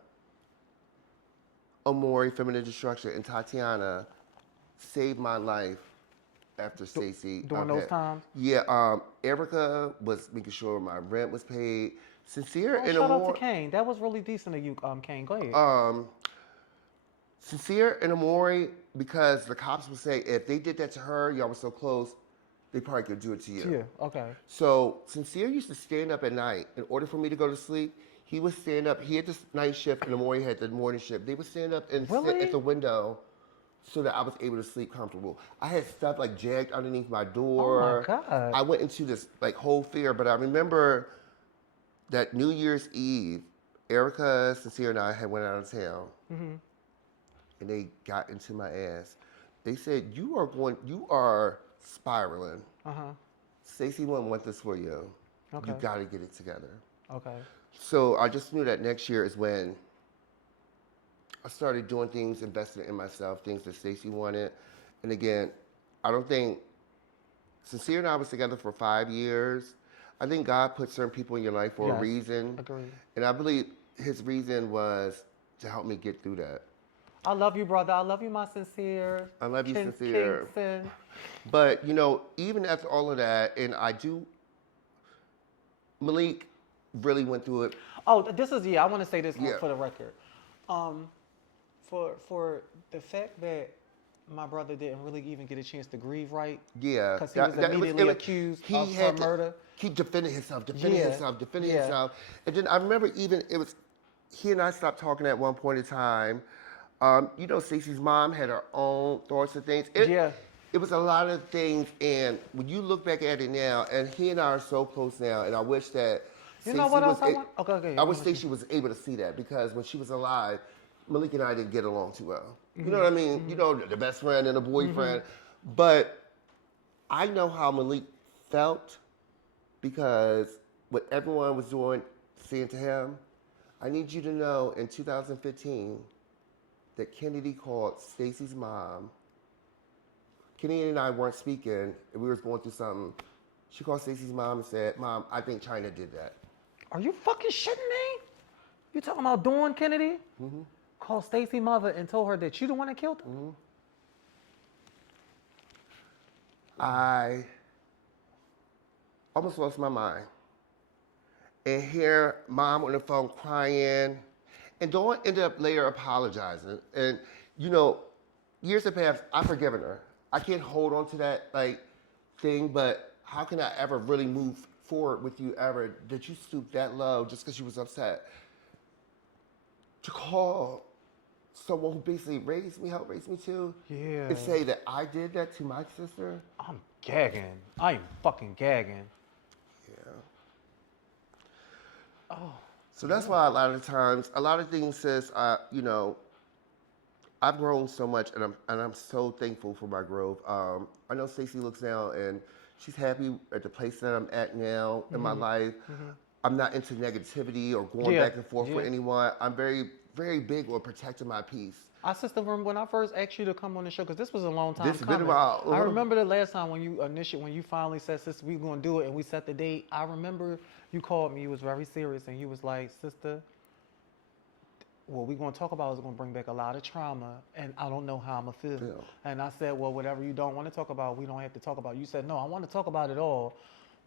Amori, Feminine Destruction, and Tatiana saved my life after Stacey. During those times? Yeah, Erica was making sure my rent was paid. Sincere and shout Amori... out to Kane. That was really decent of you, Kane. Go ahead. Sincere and Amori, because the cops would say, if they did that to her, y'all were so close, they probably could do it to you. Yeah, okay. So Sincere used to stand up at night. In order for me to go to sleep, he would stand up. He had the night shift, and Amori had the morning shift. They would stand up and sit at the window so that I was able to sleep comfortable. I had stuff like jagged underneath my door. Oh my God. I went into this like whole fear, but I remember that New Year's Eve, Erica, Sincere, and I had went out of town, and they got into my ass. They said, you are spiraling. Stacey wouldn't want this for you. Okay. You got to get it together. Okay. So I just knew that next year is when I started doing things, investing in myself, things that Stacey wanted. And again, I don't think Sincere and I was together for 5 years. I think God put certain people in your life for a Yes, reason. agreed. And I believe his reason was to help me get through that. I love you, brother. I love you, my Sincere. I love you, Sincere. Kingston. But, you know, even after all of that, and Malik really went through it. Oh, this is I want to say this Yeah. for the record. For the fact that my brother didn't really even get a chance to grieve right. Yeah. Because he was immediately accused of had murder. to keep defending himself, defending Yeah. himself, defending Yeah. himself. And then I remember he and I stopped talking at one point in time. You know, Stacey's mom had her own thoughts and things. It was a lot of things, and when you look back at it now, and he and I are so close now, and I wish that You know what else I want? Okay. I wish Stacey was able to see that, because when she was alive, Malik and I didn't get along too well. You know what I mean? You know, the best friend and the boyfriend. But I know how Malik felt, because what everyone was doing, saying to him, I need you to know in 2015 that Kennedy called Stacey's mom. Kennedy and I weren't speaking, and we were going through something. She called Stacey's mom and said, Mom, I think China did that. Are you fucking shitting me? You talking about Dawn Kennedy? Called Stacey's mother and told her that you the one that killed her? I almost lost my mind. And hear Mom on the phone crying. And Dawn ended up later apologizing. And, you know, years have passed, I've forgiven her. I can't hold on to that, thing, but how can I ever really move forward with you ever, that you stoop that low just because you was upset? To call someone who basically helped raise me too, Yeah. and say that I did that to my sister. I'm gagging. I am fucking gagging. Yeah. So that's why a lot of things says, you know, I've grown so much, and I'm so thankful for my growth. I know Stacey looks now, and she's happy at the place that I'm at now in my life. I'm not into negativity or going back and forth with anyone. I'm very, very big on protecting my peace. I just remember when I first asked you to come on the show, because this was a long time This has coming. been a while. I remember the last time when you finally said, sister, we going to do it, and we set the date. I remember you called me, you was very serious, and you was like, sister, what we're going to talk about is going to bring back a lot of trauma, and I don't know how I'm going to feel. Yeah. And I said, well, whatever you don't want to talk about, we don't have to talk about. You said, no, I want to talk about it all.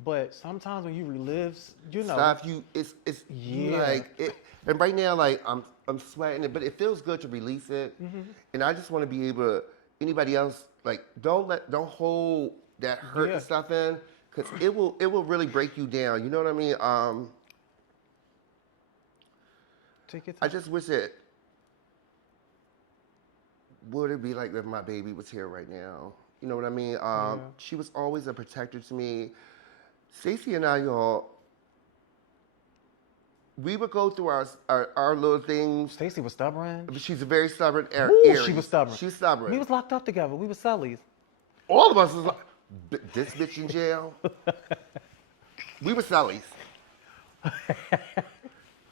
But sometimes when you relive, you know. Stuff it's like it, and right now, like I'm sweating it, but it feels good to release it. And I just want to be able to, anybody else, like, don't hold that hurt and stuff in, because it will really break you down. You know what I mean? I just wish that, what it'd be like if my baby was here right now. You know what I mean? She was always a protector to me. Stacey and I, y'all, we would go through our little things. Stacey was stubborn. She's a very stubborn Ooh, Aries. she was stubborn. She's stubborn. We was locked up together. We was cellies. All of us was like, this bitch in jail. We were cellies.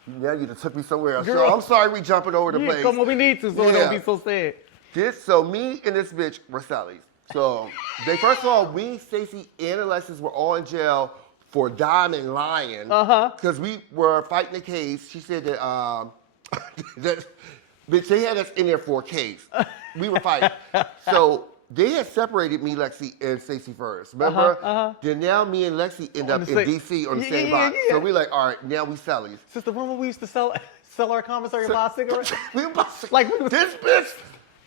Now you done took me somewhere else. Girl. So I'm sorry we jumping over the place. Come when we need to, so it don't be so sad. So me and this bitch were cellies. So they first of all, we, Stacey, and Alexis were all in jail for Diamond lying. Because we were fighting the case. She said that that bitch, they had us in there for a case. We were fighting. So they had separated me, Lexi, and Stacey first. Remember? Then now me and Lexi end up in DC on the same box. So we like, all right, now we cellies. Sister, remember we used to sell our commissary and buy cigarettes? We buy Like, we was- this bitch.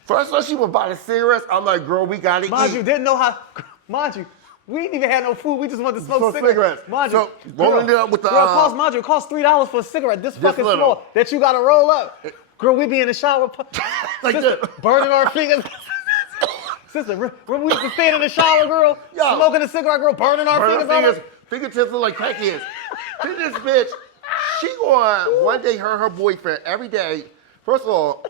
First of all, she was buying cigarettes. I'm like, girl, we gotta eat. Mind you, didn't know how. Mind you, we didn't even have no food. We just wanted to smoke cigarettes. Mind So, you, rolling it up with the, mind you, it costs $3 for a cigarette. This fucking little. small that you gotta roll up. Girl, we be in the shower, Like sister, this. burning our fingers. Sister, remember we used to stand in the shower, girl, Yo. smoking a cigarette, girl, burning our Burn fingers. her fingertips look like crackheads. Then this bitch, she going, one day her boyfriend, every day, first of all,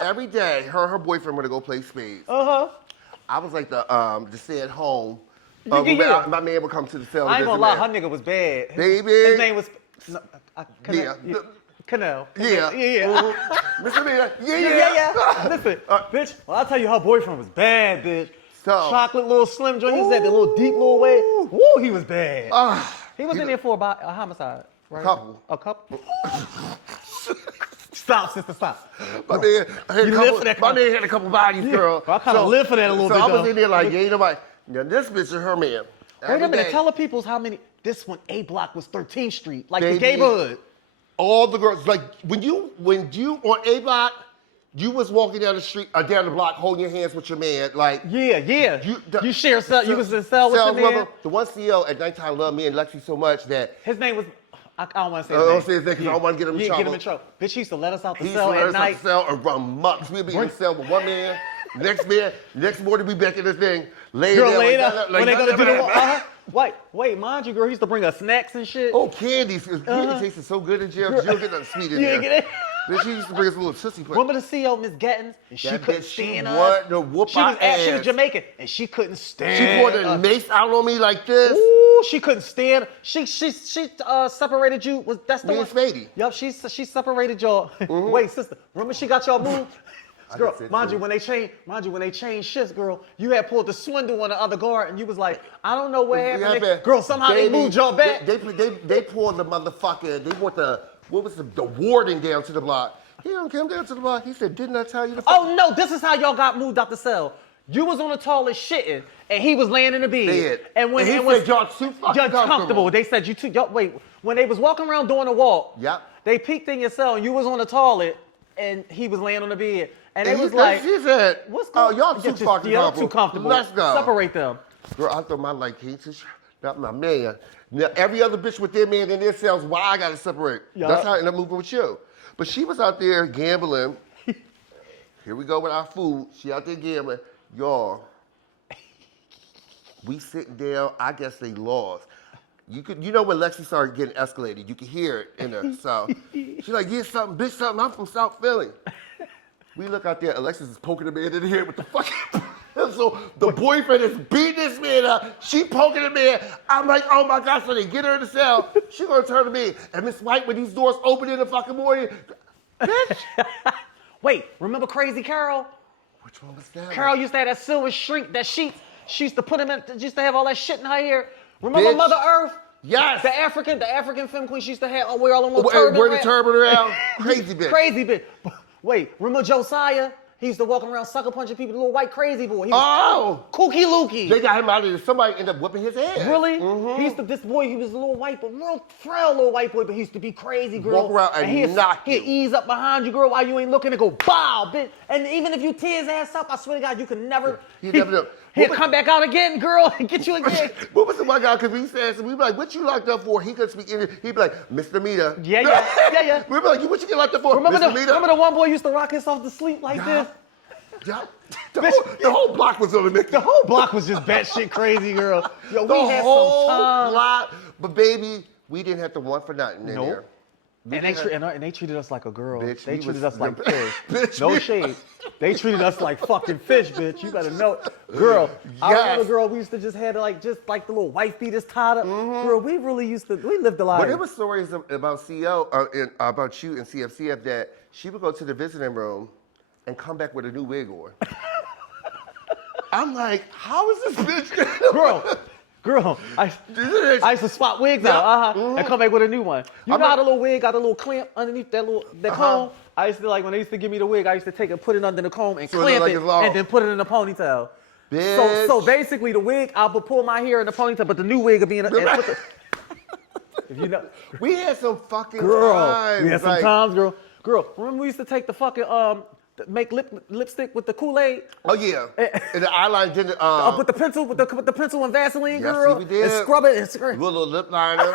every day her boyfriend would go play spades. I was like the stay at home. Yeah. My man would come to the cell. I ain't gonna lie, her nigga was bad. Baby. His name was. Yeah. Canal. Yeah. Yeah. Mr. Miller. Yeah. Listen, bitch, well, I'll tell you her boyfriend was bad, bitch. So chocolate little slim joint. He was at the little deep little way. Woo, he was bad. He was in there for about a homicide, right? A couple. Stop, sister, stop. My man had a couple bodies, girl. I kind of live for that a little bit. So I was though. in there like, yeah, ain't nobody. Now this bitch is her man. Wait a minute, tell the peoples how many. This one, A Block was 13th Street, like Baby. the neighborhood. All the girls, like when you on A Block, you was walking down the street, down the block, holding your hands with your man, like. Yeah. You share cell. You was in cell with your man. The one CEO at nighttime loved me and Lexi so much that. His name was. I don't want to say I his name. don't say his name because I don't want to get him in trouble. Get him in trouble. Bitch used to let us out the He cell at night. used to let us out the cell and run mucks. We'd be in the cell with one man. Next morning we back in the thing. Girl, later, when they gonna do the wait, mind you, girl, he used to bring us snacks and shit. Oh, candies. Candy tasted so good in jail because you don't get nothing sweet in You there. didn't get it? Then she used to bring us a little tootsie puss. Remember the CEO, Miss Gettins? And she That couldn't bitch, she stand wanted us. to whoop She our was ass. Jamaican, and she couldn't stand She poured the us. mace out on me like this. Ooh, she couldn't stand. She separated you. That's the Me one. and Spady. Yup, she separated y'all. Wait, sister, remember she got y'all moved? Girl, didn't say mind that. you, when they changed shifts, girl, you had pulled the swindle on the other guard, and you was like, I don't know what happened. Girl, somehow they moved y'all back. They pulled the motherfucker. They brought the warden down to the block. He don't come down to the block. He said, "Didn't I tell you to?" Oh no, this is how y'all got moved out the cell. You was on the toilet shitting, and he was laying in the bed. Dead. And when And he it was said, "Y'all too fucking y'all comfortable." They said you too. Y'all, wait, when they was walking around doing a walk, Yep. they peeked in your cell, and you was on the toilet, and he was laying on the bed, and And they was he like, said, "What's "Oh, going? y'all too fucking y'all comfortable. too comfortable. Let's go." Separate them." Girl, I thought my light came to not my man. Now every other bitch with their man in their cells, why I gotta separate? Yup. That's how I end up moving with you. But she was out there gambling. Here we go with our food. She out there gambling. Y'all, we sitting down, I guess they lost. You know when Lexi started getting escalated, you could hear it in her. So she's like, yeah, something, bitch, something, I'm from South Philly. We look out there, Alexis is poking the man in the head with the fucking so the boyfriend is beating this man up. She poking the man. I'm like, oh my God, so they get her in the cell. She gonna turn to me. And Miss White, when these doors open in the fucking morning, bitch. Wait, remember Crazy Carol? Which one was that? Carol used to have that silver shrink, that sheet. She used to put him in, used to have all that shit in her hair. Remember Bitch. Mother Earth? Yes. The African film queen, she used to have, wear all them little Wear turban. the turban around. Crazy bitch. Crazy bitch. Wait, remember Josiah? He used to walk around sucker punching people, the little white crazy boy. He was Oh. Kooky Lookie. They got him out of there. Somebody ended up whipping his ass. Really? Mm-hmm. He used to, this boy, he was a little white, but real frail little white boy, but he used to be crazy, girl. Walk around and he'd knock you. He'd ease up behind you, girl, while you ain't looking and go, bow, bitch. And even if you tear his ass up, I swear to God, you can never. He never know. He'd come back out again, girl, and get you again. What was the one guy? Because we said, we be like, what you locked up for? He could speak English. He'd be like, Mr. Mita. Yeah. We'd be like, what you get locked up for? Remember Mr. Mita? remember the one boy used to rock himself to sleep like this? Yeah. The whole block was on the mix. The whole block was just batshit crazy, girl. Yo, The we had whole some time. block. But baby, we didn't have to want for nothing in Nope. there. And they treated us like a girl. Bitch, They we treated was- us like fish. Bitch, No we- shade. They treated us like fucking fish, bitch. You better know. Girl, I Yes. remember, girl, we used to just have just like the little white fetus tied up. Girl, we really used to, we lived the life. But there were stories about CEO, about you and CFCF that she would go to the visiting room and come back with a new wig on. I'm like, how is this bitch? Girl, I used to swap wigs Yeah. out, and come back with a new one. You know how the little wig got a little clamp underneath that comb? I used to like, when they used to give me the wig, I used to take it, put it under the comb and So it look clamp like it, it's long. and then put it in a ponytail. Bitch. So basically the wig, I would pull my hair in the ponytail, but the new wig would be in a, if you know. We had some fucking Girl, times. we had some like- times, girl. Girl, remember we used to take the fucking, make lipstick with the Kool-Aid? Oh yeah, and the eyeliner didn't. With the pencil, with the pencil and Vaseline, Yes, girl. we did. And scrub it and scrub. with a little lip liner.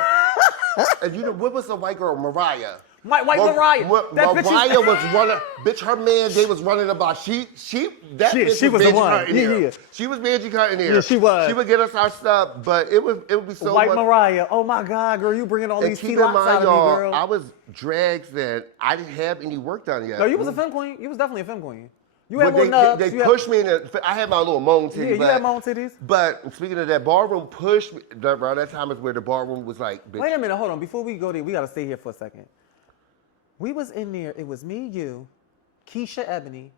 And you know what was the white girl, Mariah? White Mariah. That bitch is- Mariah was running. Bitch, her man, they was running about. That bitch she was the magic one. hunting Yeah, there. yeah. She was magic hunting there. Yeah, she was. She would get us our stuff, but it would be so White much. Mariah. Oh my God, girl, you bringing all And these keep in T-locks mind, out of me, y'all, girl. I was drags then. I didn't have any work done yet. No, you was a femme queen. You was definitely a femme queen. You But had more nubs. they You had- pushed me in the, I had my little moan titty. Yeah, you but, had moan titties. But speaking of that, ballroom pushed me. Around that time is where the ballroom was like, bitch. Wait a minute, hold on. Before we go there, we gotta stay here for a second. We was in there. It was me, you, Keisha Ebony,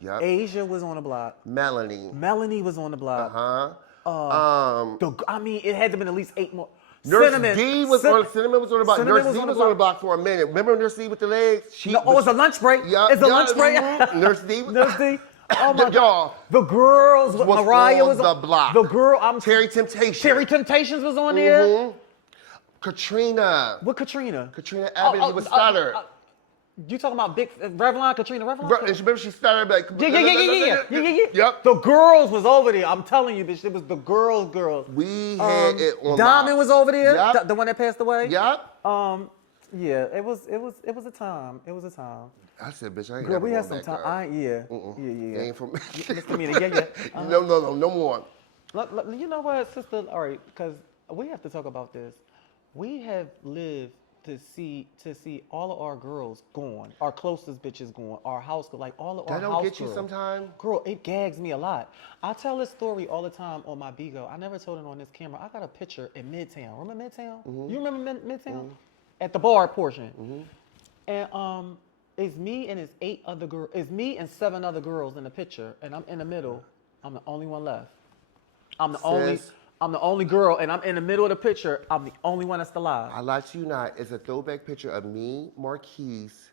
Yep. Asia was on the block. Melanie was on the block. Uh-huh. It had to been at least 8 more. Nurse Cinnamon. D was on. Cinnamon was on the block. Cinnamon Nurse D was on the block for a minute. Remember Nurse D with the legs? No, it was a lunch break. Yeah, It's a yeah, lunch break. Nurse D. Nurse D. Oh my Y'all. The girls with Was Mariah on was the block. The girl. Terry Temptation. Terry Temptations was on there. Mhm. Katrina. What Katrina? Katrina Avenue was stutter. You talking about Big Revlon, Katrina Revlon? And remember she started like. Yeah. Yep. The girls was over there. I'm telling you, bitch. It was the girls. We had it on. Diamond was over there. Yep. The one that passed away. Yep. Yeah. It was a time. It was a time. I said, bitch, I ain't Girl, never we had going some back time. there. Yeah. Ain't for me. Misdemeanor. Yeah. No more. You know what, sister? All right, because we have to talk about this. We have lived to see all of our girls gone, our closest bitches gone, our house, like all of our That house don't get you girls. sometime? Girl, it gags me a lot. I tell this story all the time on my Bigo. I never told it on this camera. I got a picture in Midtown. Remember Midtown? Mm-hmm. You remember Midtown? At the bar portion. And it's me and it's 8 other girls. It's me and 7 other girls in the picture, and I'm in the middle. I'm the only one left. I'm the only girl, and I'm in the middle of the picture. I'm the only one that's alive. I lie to you not. It's a throwback picture of me, Marquise,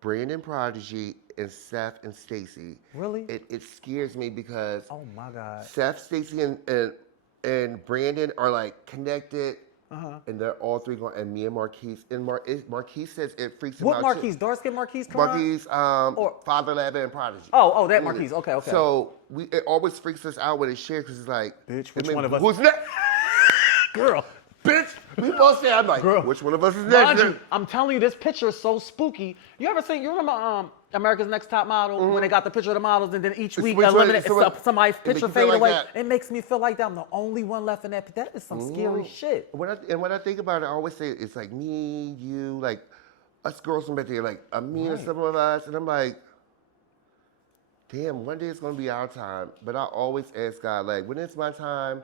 Brandon Prodigy, and Seth and Stacy. Really? It scares me because Oh my God. Seth, Stacy, and Brandon are like connected. And they're all 3 going, and me and Marquise. And Marquise says it freaks him What out. Marquise? Dark skin Marquise? Marquise, Or- Father Lab and Prodigy. Oh, that Marquise. Okay. So it always freaks us out when it's shared because it's like, Bitch, I which mean, one of us- Who's next? Girl. Bitch, we both say, I'm like, Girl. which one of us is Mind next? you, I'm telling you, this picture is so spooky. You remember America's Next Top Model when they got the picture of the models and then each week which one- eliminate somebody's it makes picture you feel fade like away. that. It makes me feel like that I'm the only one left in that. That is some scary shit. When I think about it, I always say it's like me, you, like us girls from back there, like me and some of us, and I'm like, damn, one day it's gonna be our time. But I always ask God, like, when it's my time,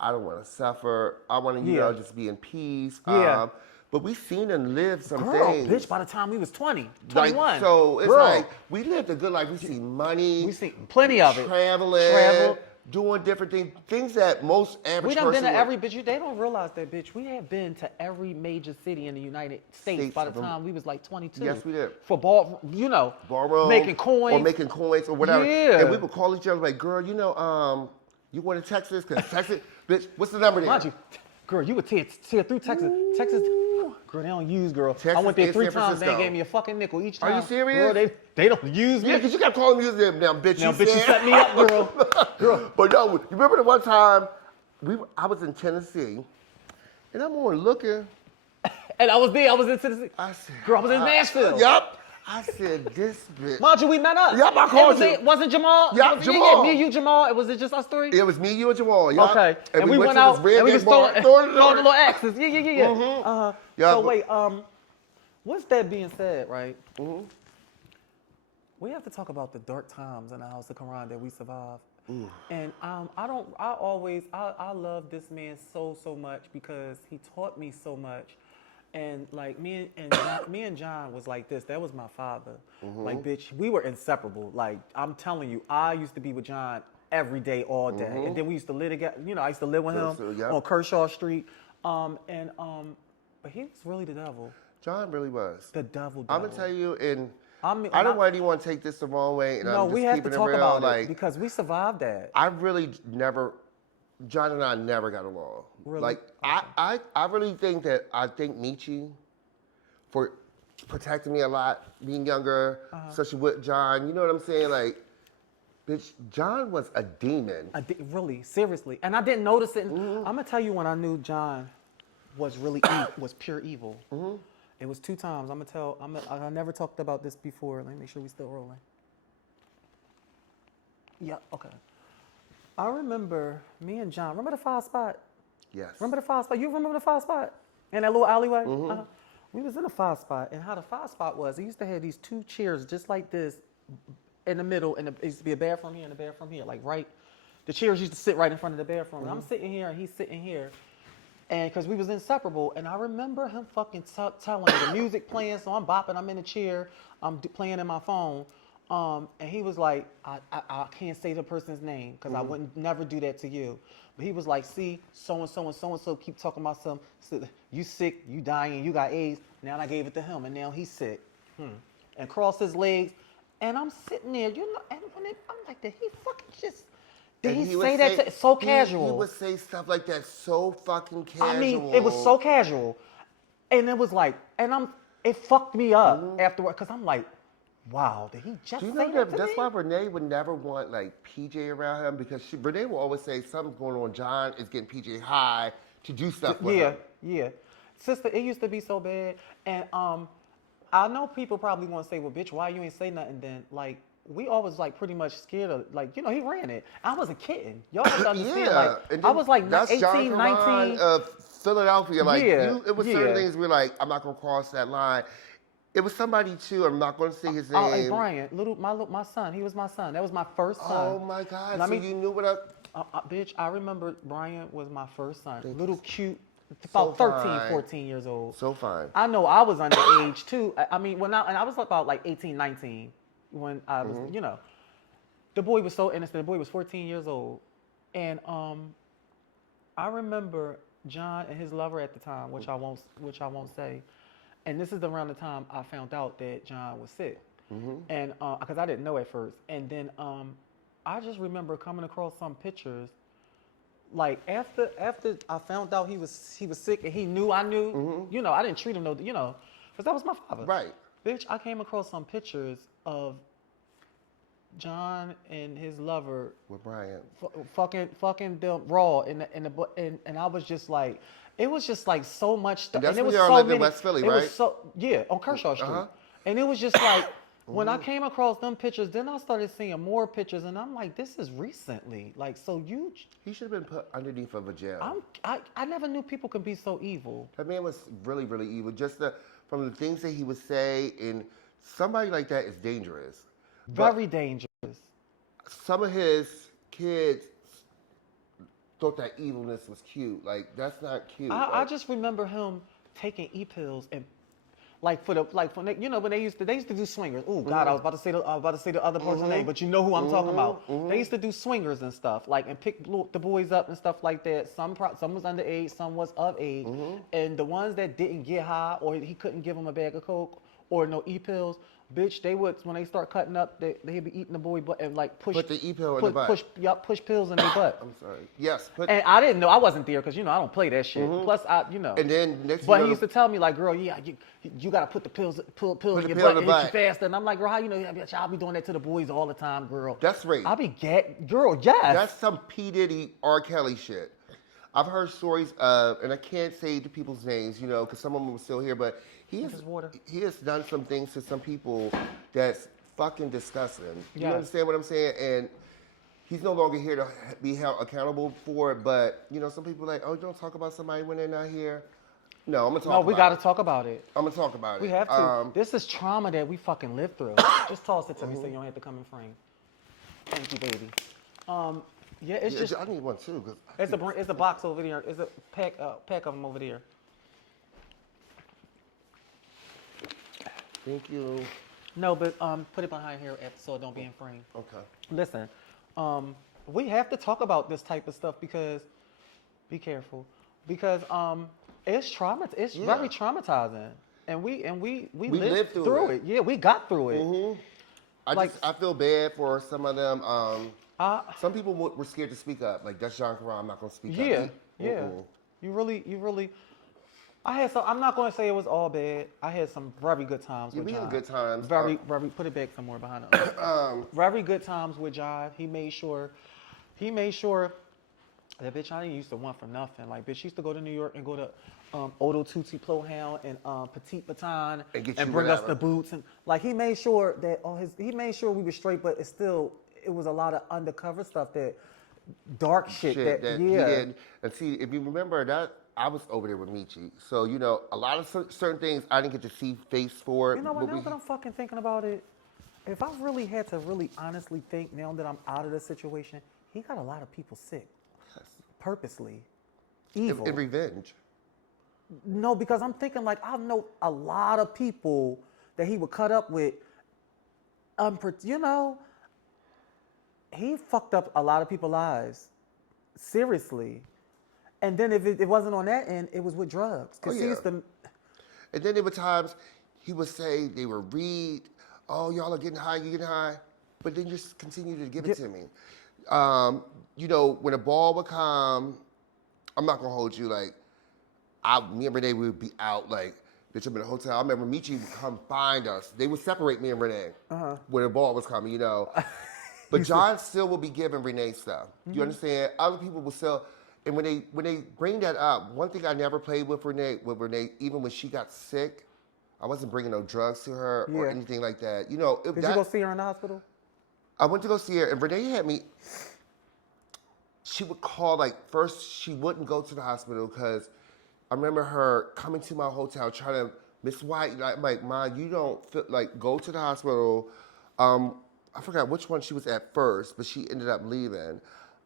I don't want to suffer. I want to, you know, just be in peace. Yeah. But we seen and lived some Girl, things. bitch, by the time we was 20, 21. Like, so it's Girl, like we lived a good life. We seen money. we seen plenty of it. Travel, doing different things that most average We done person been to would- every bitch. They don't realize that, bitch. We have been to every major city in the United States by the time we was like 22. Yes, we did. For Ballroom, making coins. or making coins or whatever. Yeah. And we would call each other like, girl, you know, you want to Texas? Cause Texas, bitch, what's the number there? Mind you, girl, you would tear through Texas. Texas, girl, they don't use, girl. Texas I went there and 3 San times. They Francisco. gave me a fucking nickel each Are time. you serious? Girl, they don't use me. Yeah, because you got calling me now, bitch. Now, you bitch, you said- set me up, girl. Girl. But no, you remember the one time I was in Tennessee, and I'm on looking. And I was there. I was in Tennessee. I said, Girl, I was in Nashville. Yup. I said, this bitch. Mind you, we met up. Yup, I called you. Wasn't Jamal? Yup, Yeah, Jamal. me and you, Jamal. Was it just us 3? It was me, you, and Jamal. Yup. Okay. And we went to out this red and we Dead was bar. throwing the little axes. Yeah. Yeah, So but- wait, what's that being said, right? We have to talk about the dark times in the House of Quran that we survived. And I love this man so much because he taught me so much. And like me and John was like this. That was my father. Like, bitch, we were inseparable. Like, I'm telling you, I used to be with John every day, all day. And then we used to live together. You know, I used to live with him yeah. on Kershaw Street. But he was really the devil. John really was. The devil. I'm gonna tell you, and I mean, I don't want anyone to take this the wrong way. And No, I'm just we have to keeping talk it real. about like, it because we survived that. I really never, John and I never got along. Really? Like, I really think that I thank Nietzsche for protecting me a lot, being younger, especially with John. You know what I'm saying? Like, bitch, John was a demon. Really, seriously. And I didn't notice it. I'm going to tell you when I knew John was really was pure evil. It was 2 times. I never talked about this before. Let me make sure we're still rolling. Yeah, okay. I remember me and John. Remember the 5 spot? Yes. Remember the 5 spot? You remember the 5 spot? In that little alleyway? We was in a 5 spot. And how the 5 spot was, it used to have these 2 chairs just like this in the middle. And it used to be a bathroom here and a bathroom here. Like right, the chairs used to sit right in front of the bathroom. And I'm sitting here and he's sitting here. And because we was inseparable. And I remember him fucking telling me the music playing. So I'm bopping, I'm in the chair. I'm playing in my phone. And he was like, I can't say the person's name because I wouldn't never do that to you. But he was like, see, so and so keep talking about some. You sick, you dying, you got AIDS. Now I gave it to him, and now he's sick. And crossed his legs, and I'm sitting there, you know, and I'm like, did he fucking just? Did And he would say that? So casual. He would say stuff like that so fucking casual. I mean, it was so casual, and it was like, it fucked me up afterward because I'm like, wow, did he just Do you say know that that to that's me? why Renee would never want like PJ around him because Renee will always say something's going on. John is getting PJ high to do stuff with him. Yeah. Sister, it used to be so bad. And I know people probably want to say, well, bitch, why you ain't say nothing then? Like, we always like pretty much scared of, like, you know, he ran it. I was a kitten. Y'all have to understand, Yeah, and like, I then was like that's 18, John Karan 19. of Philadelphia. Like, Yeah, it was certain yeah. things we're like, I'm not gonna cross that line. It was somebody too. I'm not gonna say his name. Oh, and Brian, my son. He was my son. That was my first son. Oh my God! Let So me- you knew what I. Bitch, I remember Brian was my first son. Thank Little you. cute, So about 13, fine. 14 years old. So fine. I know I was underage too. I mean, and I was about like 18, 19 when I was, you know. The boy was so innocent. The boy was 14 years old. And I remember John and his lover at the time, which I won't say. And this is around the time I found out that John was sick. And because I didn't know at first. And then I just remember coming across some pictures like after I found out he was sick and he knew I knew, you know, I didn't treat him no, you know, because that was my father. Right. Bitch, I came across some pictures of John and his lover With Brian. fucking them raw and I was just like, it was just like so much stuff. And that's it when was y'all so lived in many, West Philly, it was right? so yeah, on Kershaw Street. And it was just like when I came across them pictures, then I started seeing more pictures, and I'm like, this is recently. Like, so you, He should have been put underneath of a jail. I never knew people could be so evil. That man was really, really evil. Just from the things that he would say, and somebody like that is dangerous. But Very dangerous. some of his kids thought that evilness was cute. Like, that's not cute. I just remember him taking e-pills and you know when they used to do swingers. Oh God, I was about to say the other person's name, but you know who I'm talking about. They used to do swingers and stuff like and pick the boys up and stuff like that. Some was underage, some was of age, and the ones that didn't get high or he couldn't give them a bag of coke or no e-pills. Bitch, they would when they start cutting up, they'd be eating the boy butt and like push Put the e-pill in the butt. push pills in their butt. I'm sorry. Yes. And I didn't know, I wasn't there because, you know, I don't play that shit. Plus, you know. And then next But thing he you used to tell me, like, girl, yeah, you got to put the pills in your pill butt in and the hit you butt. faster. And I'm like, girl, how you know? Yeah, bitch, I'll be doing that to the boys all the time, girl. That's rape. I'll be girl, yes. That's some P. Diddy, R. Kelly shit. I've heard stories of, and I can't say the people's names, you know, because some of them are still here, but he has done some things to some people that's fucking disgusting. You Yes. understand what I'm saying? And he's no longer here to be held accountable for it, but, you know, some people are like, oh, you don't talk about somebody when they're not here. No, I'm going to talk about it. No, we got to talk about it. I'm going to talk about it. We have to. This is trauma that we fucking lived through. Just toss it to me so you don't have to come in frame. Thank you, baby. Yeah, it's just. I need one too. It's a box over there. It's a pack of them over there. Thank you. No, but put it behind here so it don't be in frame. Okay. Listen, we have to talk about this type of stuff because, be careful, because it's trauma. It's very traumatizing, and we lived through it. Yeah, we got through it. I feel bad for some of them. Some people were scared to speak up. Like, that's John Karan. I'm not going to speak up. Yeah. You really. I'm not going to say it was all bad. I had some very good times with we John. had good times. Very. Put it back somewhere behind us. Very good times with John. He made sure that bitch, I didn't used to want for nothing. Like, bitch, she used to go to New York and go to Odo Tutti Plohound and Petite Baton And bring us whatever. the boots. And like, he made sure that he made sure we were straight, but it was a lot of undercover stuff dark shit He did. And see, if you remember that, I was over there with Michi. So, you know, a lot of certain things I didn't get to see face for. You know what, but now that I'm fucking thinking about it, if I really had to really honestly think now that I'm out of the situation, he got a lot of people sick. Yes. Purposely. Evil. In revenge. No, because I'm thinking like I know a lot of people that he would cut up with you know, he fucked up a lot of people's lives. Seriously. And then if it wasn't on that end, it was with drugs. Because he used to. And then there were times he would say they would read, oh, y'all are getting high, you getting high. But then just continue to give it to me. You know, when a ball would come, I'm not gonna hold you like, me and Renee would be out like, bitch, I'm in a hotel. I remember Michi would come find us. They would separate me and Renee when a ball was coming, you know. But John still will be giving Renee stuff. You understand? Other people will still, and when they bring that up, one thing I never played with Renee, even when she got sick, I wasn't bringing no drugs to her or anything like that. You know, Did you go see her in the hospital? I went to go see her, and Renee had me. She would call, like, first she wouldn't go to the hospital because I remember her coming to my hotel trying to, Miss White, I'm like, Ma, you don't feel like, go to the hospital. I forgot which one she was at first, but she ended up leaving.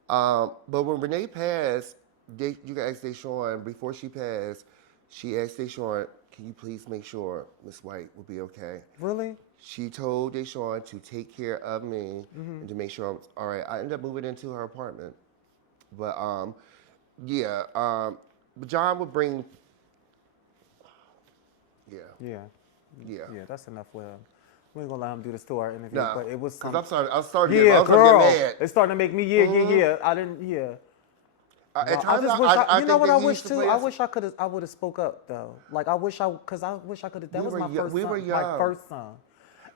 But when Renee passed, you can ask Deshawn, before she passed, she asked Deshawn, can you please make sure Miss White will be okay? Really? She told Deshawn to take care of me and to make sure I'm all right. I ended up moving into her apartment. But but John would bring, Yeah, that's enough with him. We ain't gonna let him do this to our interview, nah, but it was because some. I was starting to Yeah, get girl, mad. it's starting to make me. Yeah. I didn't. Yeah. At I times, just wish I you know think what that I he wish used to too. play I us- wish I would have spoke up though. Like I wish I could have. That We was were my young- first we son. were My young. first son.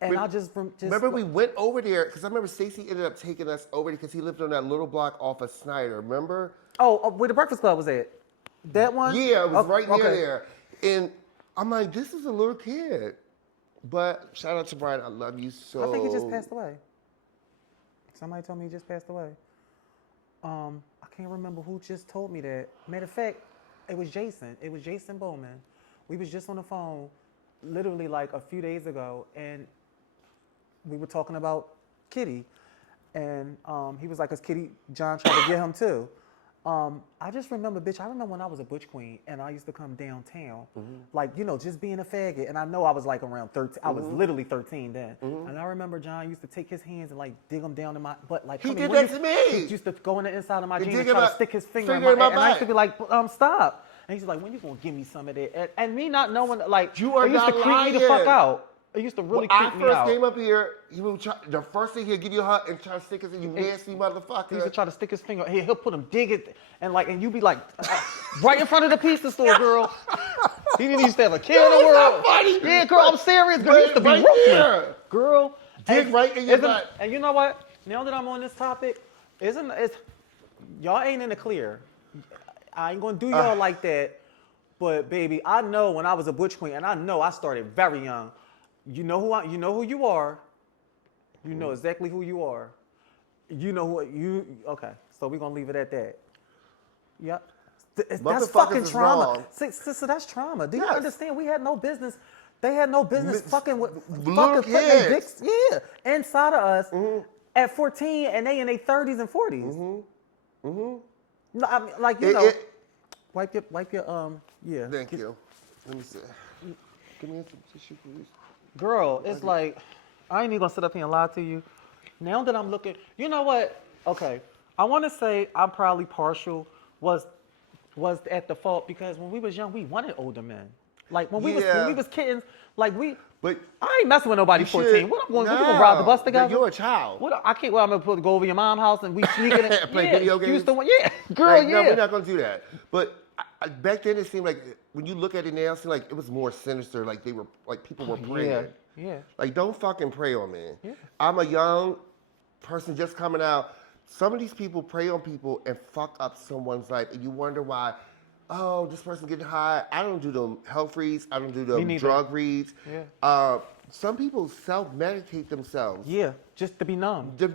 And I just Remember we went over there, because I remember Stacey ended up taking us over because he lived on that little block off of Snyder, remember? where the Breakfast Club was at. That one? Yeah, it was right near okay. there. And I'm like, this is a little kid. But shout out to Brian, I love you so. I think he just passed away. Somebody told me he just passed away. I can't remember who just told me that. Matter of fact, it was Jason. It was Jason Bowman. We was just on the phone literally like a few days ago, and we were talking about Kitty. And he was like, 'cause Kitty, John tried to get him too. I just remember, bitch, I remember when I was a butch queen and I used to come downtown, like, you know, just being a faggot. And I know I was like around 13. I was literally 13 then. And I remember John used to take his hands and like dig them down in my butt. Like, He come did here, that to me. He used to go in the inside of my He jeans and dig try in to my- stick his finger in finger my in my and I used to butt. be like, stop. And he's like, when you gonna give me some of that? And me not knowing, like, You are it used to not creep me the fuck lying. out. It used to really When I creep me first out. came up here, he would try, the first thing he'd give you a hug and try to stick us in, you nasty He motherfucker. used to try to stick his finger. He'll put him dig it, and you be like, right in front of the pizza store, girl. He didn't used to have a care in the It's world. not funny. Yeah, girl, I'm serious. Girl, he used to be Right ruthless. there. Girl, Dig and- right in your isn't- butt. And you know what? Now that I'm on this topic, y'all ain't in the clear. I ain't gonna do y'all like that. But baby, I know when I was a butch queen, and I know I started very young. You know who you are. You know exactly who you are. You know who you. Okay, so we're gonna leave it at that. Yep. That's Motherfuckers fucking is trauma. wrong. So that's trauma. Do you Yes. understand? We had no business. They had no business fucking with little fucking putting their kids. dicks, inside of us at 14, and they in their 30s and 40s. No, I mean, like wipe your yeah. Thank you. Let me see. Give me some tissue, please. Girl, it's like, I ain't even gonna sit up here and lie to you. Now that I'm looking, you know what? Okay, I want to say I'm probably partial was at the fault because when we was young, we wanted older men. Like when we was kittens, like But I ain't messing with nobody you 14. should- What I'm going? We gonna ride the bus No, together? You're a child. What I can't. Well, I'm gonna go over your mom's house and we sneaking in. Play video games? Houston, girl, Like, yeah. No, we're not gonna do that. But back then, it seemed like when you look at it now, it seemed like it was more sinister. Like they were, like people were praying. Yeah. Like don't fucking pray on me. Yeah. I'm a young person just coming out. Some of these people prey on people and fuck up someone's life, and you wonder why. Oh, this person getting high. I don't do them health reads. I don't do Me them neither. drug reads. Yeah. Some people self-medicate themselves. Yeah, just to be numb. To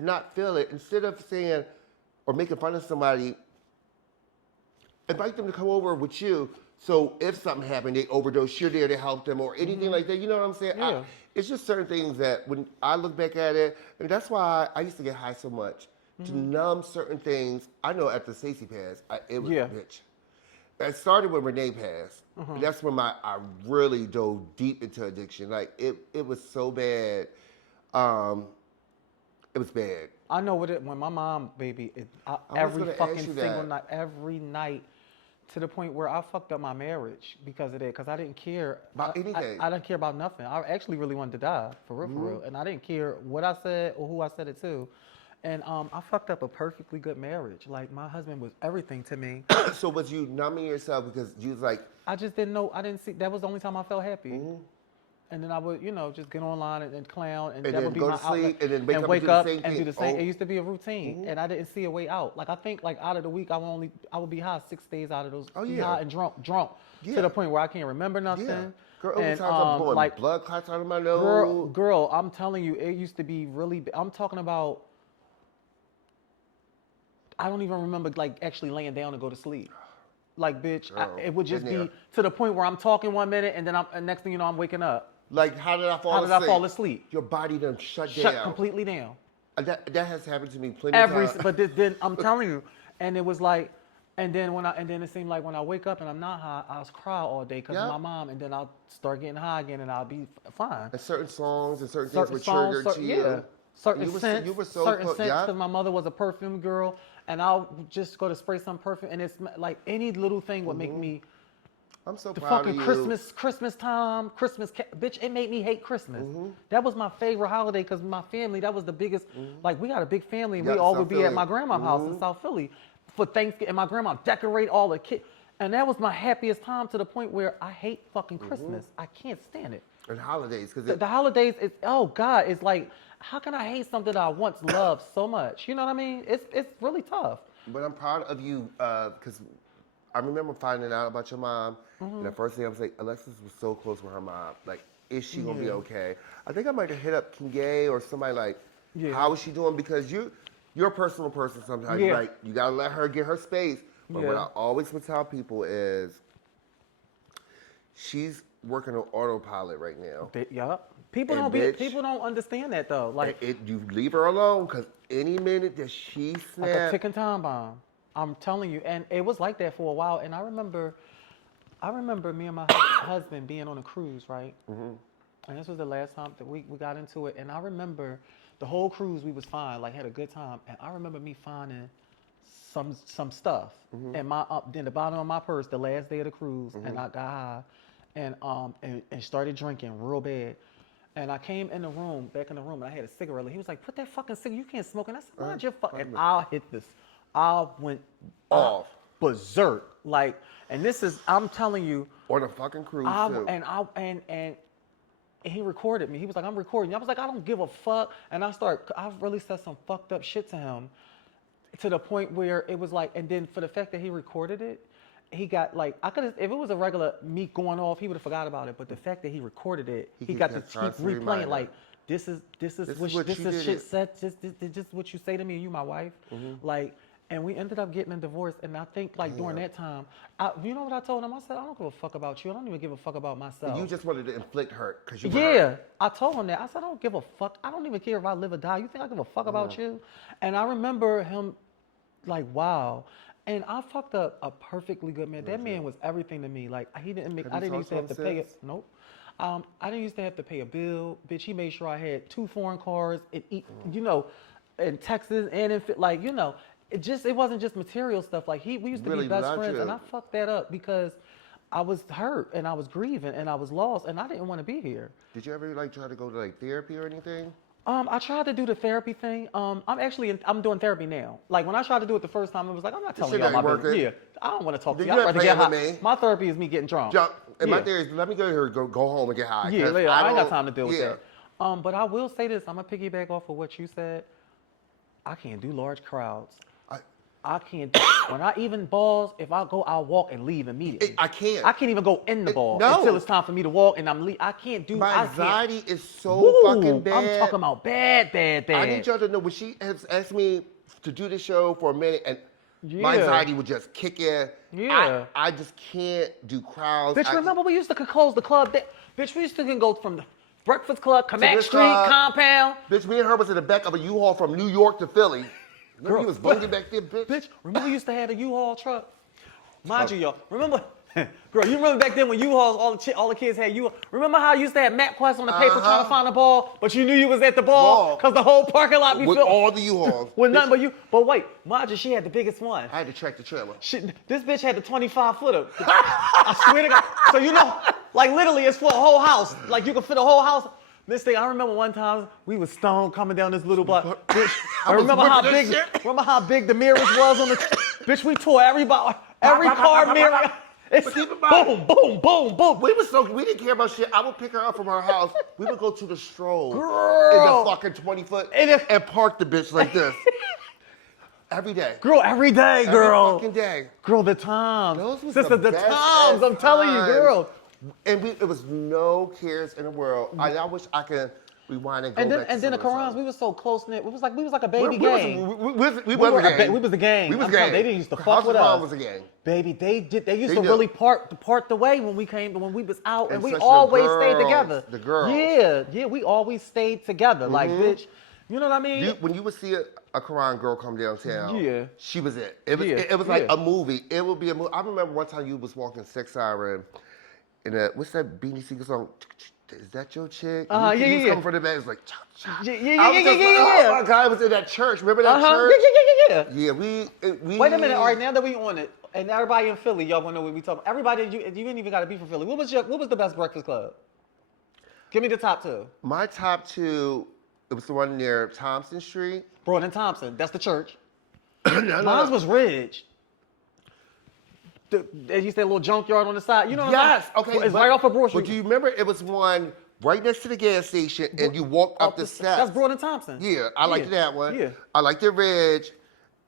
not feel it. Instead of saying or making fun of somebody, invite them to come over with you. So if something happened, they overdose, you're there to help them or anything like that. You know what I'm saying? Yeah. It's just certain things that when I look back at it, and that's why I used to get high so much. To numb certain things. I know after Stacey passed, it was bitch. It started when Renee passed. And that's when I really dove deep into addiction. Like it was so bad. It was bad. I know what it. When my mom, baby, was every gonna ask fucking you single that. night, every night, to the point where I fucked up my marriage because of that. Because I didn't care About anything. I didn't care about nothing. I actually really wanted to die for real, and I didn't care what I said or who I said it to. And I fucked up a perfectly good marriage. Like my husband was everything to me. So was you numbing yourself because you was like, I just didn't know. I didn't see. That was the only time I felt happy. And then I would, just get online and clown, and that then would be go my to sleep, outlet. and then wake up and wake do the up same and do thing. the same. Oh. It used to be a routine, and I didn't see a way out. Like I think, like out of the week, I would be high 6 days out of those. Oh, be yeah. high and drunk Yeah. to the point where I can't remember nothing. yeah. Girl, over And, times I'm blowing like, blood clots out of my nose. girl, I'm telling you, it used to be really. I'm talking about. I don't even remember like actually laying down to go to sleep. Like, bitch, Girl, it would just been there. be to the point where I'm talking 1 minute, and then next thing you know, I'm waking up. Like, how did I fall How asleep? did I fall asleep? Your body done shut Shut down. completely down. That has happened to me plenty of times. But then I'm telling you, and it was like, and then it seemed like when I wake up and I'm not high, I'll cry all day because of Yeah. my mom, and then I'll start getting high again, and I'll be fine. And certain songs and certain Certain things were songs, triggered to you. yeah, certain You were so- scents, you were so certain close, scents. yeah. Because my mother was a perfume girl, and I'll just go to spray some perfume, and it's like any little thing would make me. I'm so The proud fucking of you. Christmas time, bitch, it made me hate Christmas. Mm-hmm. That was my favorite holiday because my family, that was the biggest, like we got a big family and Yeah, we all South would be at Philly. my grandma's house in South Philly for Thanksgiving, and my grandma decorate all the kids. And that was my happiest time to the point where I hate fucking Christmas. I can't stand it. And holidays, because The holidays, oh God, it's like, how can I hate something that I once loved so much? You know what I mean? It's really tough. But I'm proud of you because I remember finding out about your mom, and the first thing I was like, Alexis was so close with her mom. Like, is she gonna be okay? I think I might have hit up King Gay or somebody like, Yeah. how is she doing? Because you're a personal person sometimes. Yeah. You're like, you gotta let her get her space. But what Yeah. I always would tell people is, she's working on autopilot right now. Yup. People And don't bitch, people don't understand that though. Like You leave her alone because any minute that she like a snaps, ticking time bomb. I'm telling you, and it was like that for a while. And I remember me and my husband being on a cruise, right? And this was the last time that we got into it. And I remember the whole cruise we was fine, like had a good time. And I remember me finding some stuff in my in the bottom of my purse the last day of the cruise, and I got high, and started drinking real bad. And I came in the room, back in the room, and I had a cigarette. He was like, "Put that fucking cigarette. You can't smoke." And I said, "Mind your fucking." And I hit this. I went Off. berserk. Like, and this is, I'm telling you, on a fucking cruise too. and he recorded me. He was like, "I'm recording you." I was like, "I don't give a fuck." And I really said some fucked up shit to him, to the point where it was like, and then for the fact that he recorded it, he got like, I could have, if it was a regular me going off, he would have forgot about it. But the fact that he recorded it, he can got to get keep constant replaying reminder. like, this is what what you this did shit it. said, just what you say to me and you my wife, like. And we ended up getting a divorce. And I think like during that time, you know what I told him? I said, "I don't give a fuck about you. I don't even give a fuck about myself." You just wanted to inflict hurt because you were Yeah, hurt. I told him that. I said, "I don't give a fuck. I don't even care if I live or die. You think I give a fuck about you?" And I remember him like, wow. And I fucked up a perfectly good man. That man was everything to me. Like he didn't make. Have I you didn't used to have talked to to him pay it. since? Nope. I didn't used to have to pay a bill. Bitch, he made sure I had 2 foreign cars and in Texas and in like it wasn't just material stuff. Like we used to Really be best loved friends, you. and I fucked that up because I was hurt and I was grieving and I was lost and I didn't want to be here. Did you ever like try to go to like therapy or anything? I tried to do the therapy thing. I'm doing therapy now. Like when I tried to do it the first time, it was like, I'm not telling shit y'all my ain't business. working. Yeah, I don't want to talk to Then you. you I'd not rather get high. playing with me. My therapy is me getting drunk. Jump. And my Yeah. theory is, let me go here, go home and get high. Yeah, 'cause yeah, I ain't got don't- time to deal with yeah. that. But I will say this. I'm gonna piggyback off of what you said. I can't do large crowds. I can't do when I even balls, if I go, I'll walk and leave immediately. I can't. I can't even go in the ball no. until it's time for me to walk and I'm I can't do My I can't. anxiety is so Woo, fucking bad. I'm talking about bad. I need y'all to know when she has asked me to do the show for a minute and my Yeah. anxiety would just kick in. Yeah. I just can't do crowds. Bitch, remember we used to close the club. Bitch, we used to go from the Breakfast Club, Kamak this Street, club. Compound. Bitch, me and her was in the back of a U-Haul from New York to Philly. Remember Girl, he was bunking back there, bitch? Bitch, remember we used to have a U-Haul truck? Mind you, y'all, remember Girl, you remember back then when U-Hauls, all the kids had U. Remember how you used to have MapQuest on the paper trying to find the ball, but you knew you was at the ball because the whole parking lot be With filled all the U-Hauls. with nothing but you. But wait, Marjorie, she had the biggest one. I had to track the trailer. This bitch had the 25-footer. I swear to God. So you know, like literally, it's for a whole house. Like you can fit a whole house. This thing, I remember one time we was stoned coming down this little block. Bitch, I remember how big the mirrors was on the. Bitch, we tore every car mirror. It's boom, boom, boom, boom. We didn't care about shit. I would pick her up from her house. We would go to the stroll in Girl. the fucking 20-foot And park the bitch like this. Every day. Girl, every day, girl. Every fucking day. Girl, the times. Those was Sister, the best times. I'm telling you, times. girl. And it was no cares in the world. I wish I could rewind and go back to And then the some of Qurans, time. we were so close knit. We was like a baby We gang. was were a gang. we was a gang. We was I'm a telling gang. you, they used to House fuck of with Mom us. was a gang. Baby, they used They to do. really part the way when we was out, and we especially always the stayed girls, together. the girls. Yeah, we always stayed together. Like, bitch, you know what I mean? When you would see a Quran girl come downtown, Yeah. she was it. It was like a movie. It would be a movie. I remember one time you was walking 6 Siren in what's that Beanie Siegel song? Is that your chick? Yeah. Coming from the back, it's like, cha, cha. Yeah. Oh my God, I was in that church. Remember that church? Yeah. Yeah, we. Wait a minute. All right, now that we on it, and everybody in Philly, y'all wanna know what we talking. Everybody, you ain't even gotta be from Philly. What was the best breakfast club? Give me the top two. My top two, it was the one near Thompson Street. Broad and Thompson. That's the church. No. Mine was Ridge. They used that little junkyard on the side. You know what Yes, I'm okay. saying? It's right off of Broad Street. But do you remember it was one right next to the gas station and you walk up the steps? That's Broad and Thompson. Yeah, I liked that one. Yeah. I liked the Ridge.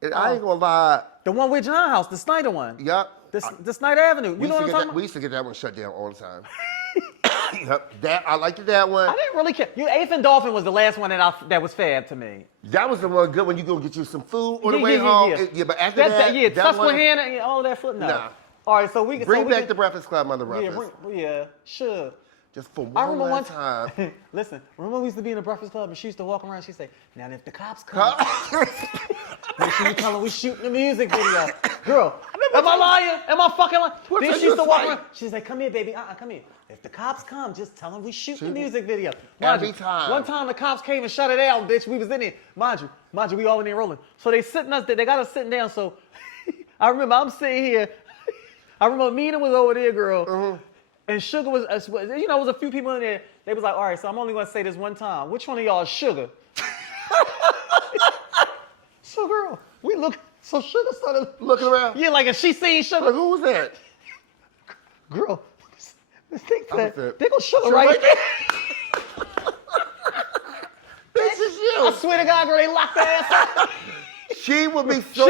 And I ain't gonna lie. The one with John House, the Snyder one. Yup. The Snyder Avenue. You know what I'm talking We about? used to get that one shut down all the time. Yep. I liked that one. I didn't really care. Eighth and Dolphin was the last one that was fab to me. That was the one good when you go get you some food on the way home. Yeah. But after that, yeah, that one, Susquehanna, and all that foot. No. Nah. All right, so we can bring back the Breakfast Club, Mother Breakfast. Yeah, sure. Just for I one remember last time. Listen, remember we used to be in the Breakfast Club and she used to walk around. She'd say, "Now if the cops come, make sure you tell them we shooting the music video." Girl, am I lying? Am I fucking lying? Then she used to walk around. She's like, "Come here, baby. Come here. If the cops come, just tell them we shoot the music video." Every time. One time the cops came and shut it down, bitch. We was in there. Mind you, we all in there rolling. So they sitting us there. They got us sitting down. So I remember I'm sitting here. I remember Mina was over there, girl. And Sugar was, it was a few people in there. They was like, all right, so I'm only going to say this one time. Which one of y'all is Sugar? So, girl, so Sugar started looking around. Yeah, like if she seen Sugar. Like, who was that? Girl, this thing said, said, they go Sugar right there. This is you. I swear to God, girl, they locked their ass up. She would be so.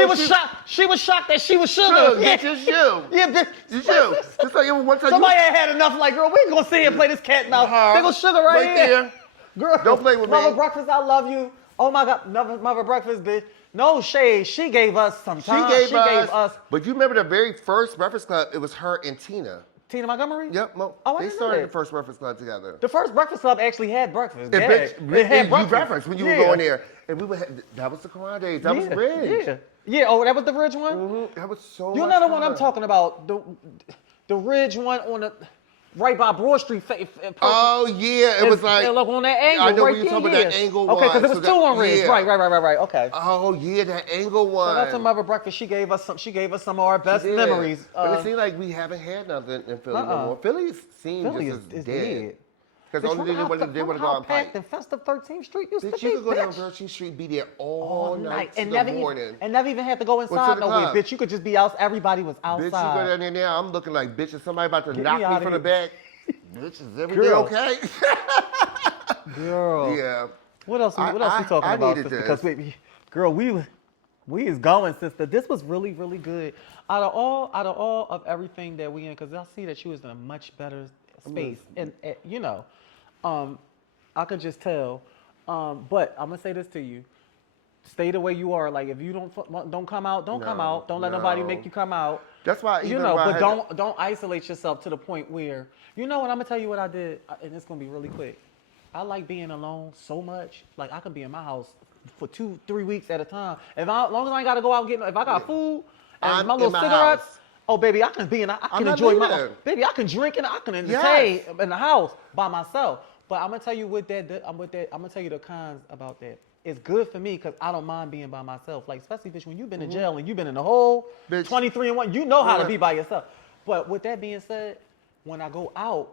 She was shocked that she was Sugar. Yeah, it's you. Yeah, bitch. It's you. It's like one time. Somebody had enough. Like, girl, we ain't gonna sit here and play this cat and mouse. They go Sugar right here. there. Girl, don't play with Mother me. Breakfast, I love you. Oh my God, Mother Breakfast, bitch. No shade. She gave us some time. She gave us. But you remember the very first Breakfast Club? It was her and Tina. Tina Montgomery? Yep. Oh, I they didn't know started that. the first Breakfast Club together. The first Breakfast Club actually had breakfast. It had breakfast when you were going there, and we would. That was the Quran days. That was Ridge. Yeah. Oh, that was the Ridge one. Mm-hmm. That was so. You know the one I'm talking about? The Ridge one on the right by Broad Street. Oh yeah, it was like on that angle. I know right when you're talking about that angle one. Okay, because it was two on Ridge. Yeah. Right. Okay. Oh yeah, that angle one. Shout out to Mother Breakfast. She gave us some of our best memories. But it seems like we haven't had nothing in Philly no more. Philly seems just as dead. Because only they want to go out and packed fight. and festive 13th Street used to Bitch, be. you could go down 13th Street, be there all night and till the morning. and never even had to go inside the nowhere. club? Bitch, you could just be out. Everybody was outside. Bitch, you go down there now, I'm looking like, bitch, is somebody about to Get knock me me outta from the here. back? Bitch, is everything Girl. okay? Girl. Yeah. What else? What else we talking about? Because girl, we is going, sister. This was really, really good. Out of all of everything that we in, because I see that you was in a much better space, and I could just tell. But I'm gonna say this to you: stay the way you are. Like if you don't come out, don't come out. Don't let nobody make you come out. That's why But don't isolate yourself to the point where what I'm gonna tell you what I did, and it's gonna be really quick. I like being alone so much. Like I could be in my house for 2-3 weeks at a time. As long as I ain't gotta go out and get, if I got food and I'm my little in my cigarettes, house. oh baby, I can be in, I I'm can not enjoy my, leaving. baby, I can drink and I can entertain Yes. in the house by myself. But I'm gonna tell you I'm gonna tell you the cons about that. It's good for me because I don't mind being by myself. Like, especially, bitch, when you've been in jail and you've been in the hole, Bitch. 23 and 1, you know how to Yeah. be by yourself. But with that being said, when I go out,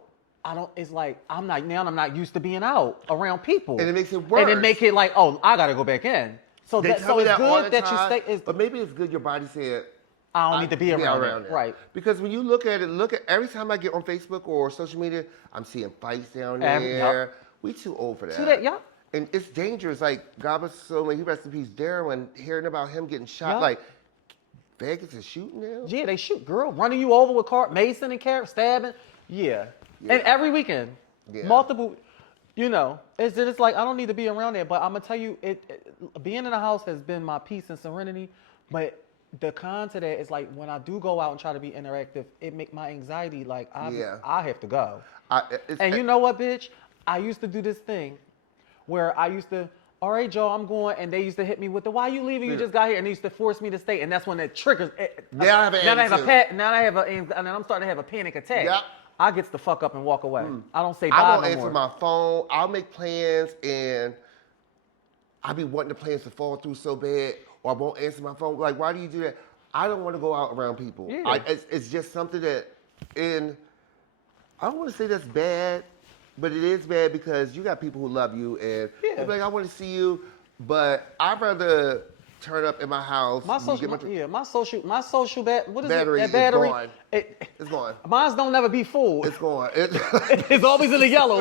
it's like, I'm not used to being out around people. And it makes it And it worse. make it like, oh, I gotta go back in. So They that, tell so me it's that all good the that you time, stay, but maybe it's good your body said, I don't need to be around it. it. Right. Because when you look at every time I get on Facebook or social media, I'm seeing fights down there. Yup. We too old for that. See that, yup. And it's dangerous. Like, God bless his soul, may he rest in peace, Darwin, hearing about him getting shot. Yup. Like, Vegas is shooting now? Yeah, they shoot, girl, running you over with Mason and Carrot, stabbing. Yeah. And every weekend, multiple, it's just like, I don't need to be around there. But I'm going to tell you, being in the house has been my peace and serenity. But the con to that is like, when I do go out and try to be interactive, it make my anxiety like, I have to go. And you know what, bitch? I used to do this thing where I used to, all right, Joe, I'm going, and they used to hit me with the, why you leaving? You just got here, and they used to force me to stay, and that's when it triggers. Now I have an attitude. Now I have and then I'm starting to have a panic attack. Yep. I gets the fuck up and walk away. I don't say bye I won't no answer more. my phone. I'll make plans, and I be wanting the plans to fall through so bad, or I won't answer my phone. Like, why do you do that? I don't want to go out around people. Yeah. It's just something that, I don't want to say that's bad, but it is bad because you got people who love you, and they're like, I want to see you, but I'd rather turn up in my house. My social what is battery it? is That battery. gone. It's gone. Mine's don't never be full. It's gone. It's always in the yellow.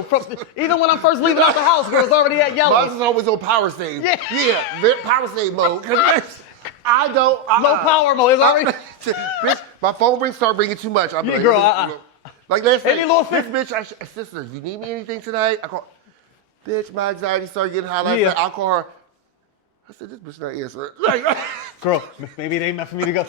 Even when I'm first leaving out the house, girl, it's already at yellow. Mine's is always on power save. Yeah. Power save mode. 'Cause I don't. Low power mode. It's already. Bitch, my phone start ringing too much. I'm Yeah, like, girl, like last Any night, little this bitch, sister, if you need me anything tonight, I call. Bitch, my anxiety started getting high last night. I call her. I said, this bitch not answering. Like, Girl, maybe it ain't meant for me to go.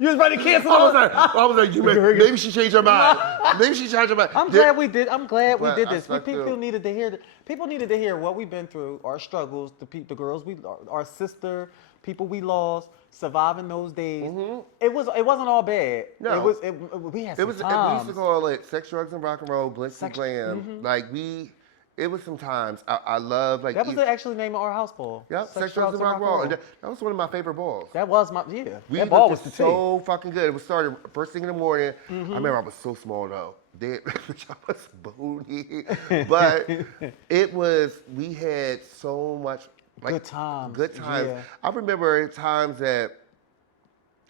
You was ready to cancel. I was like, maybe she changed her mind. Maybe she changed her mind. I'm glad we did But this. I stuck People through. needed to hear. People needed to hear what we've been through, our struggles, the girls our sister, people we lost, surviving those days. It wasn't all bad. No. We had It some was. We times. used to call it sex, drugs, and rock and roll, blitz and glam. Like it was some times. I love like. That was the actually name of our house ball. Yep, sex, drugs, and rock and roll. And that was one of my favorite balls. That was my We That ball was looked the so fucking good. It was started first thing in the morning. I remember I was so small though. I was booty, but it was. We had so much Good times. Good times. Yeah. I remember times that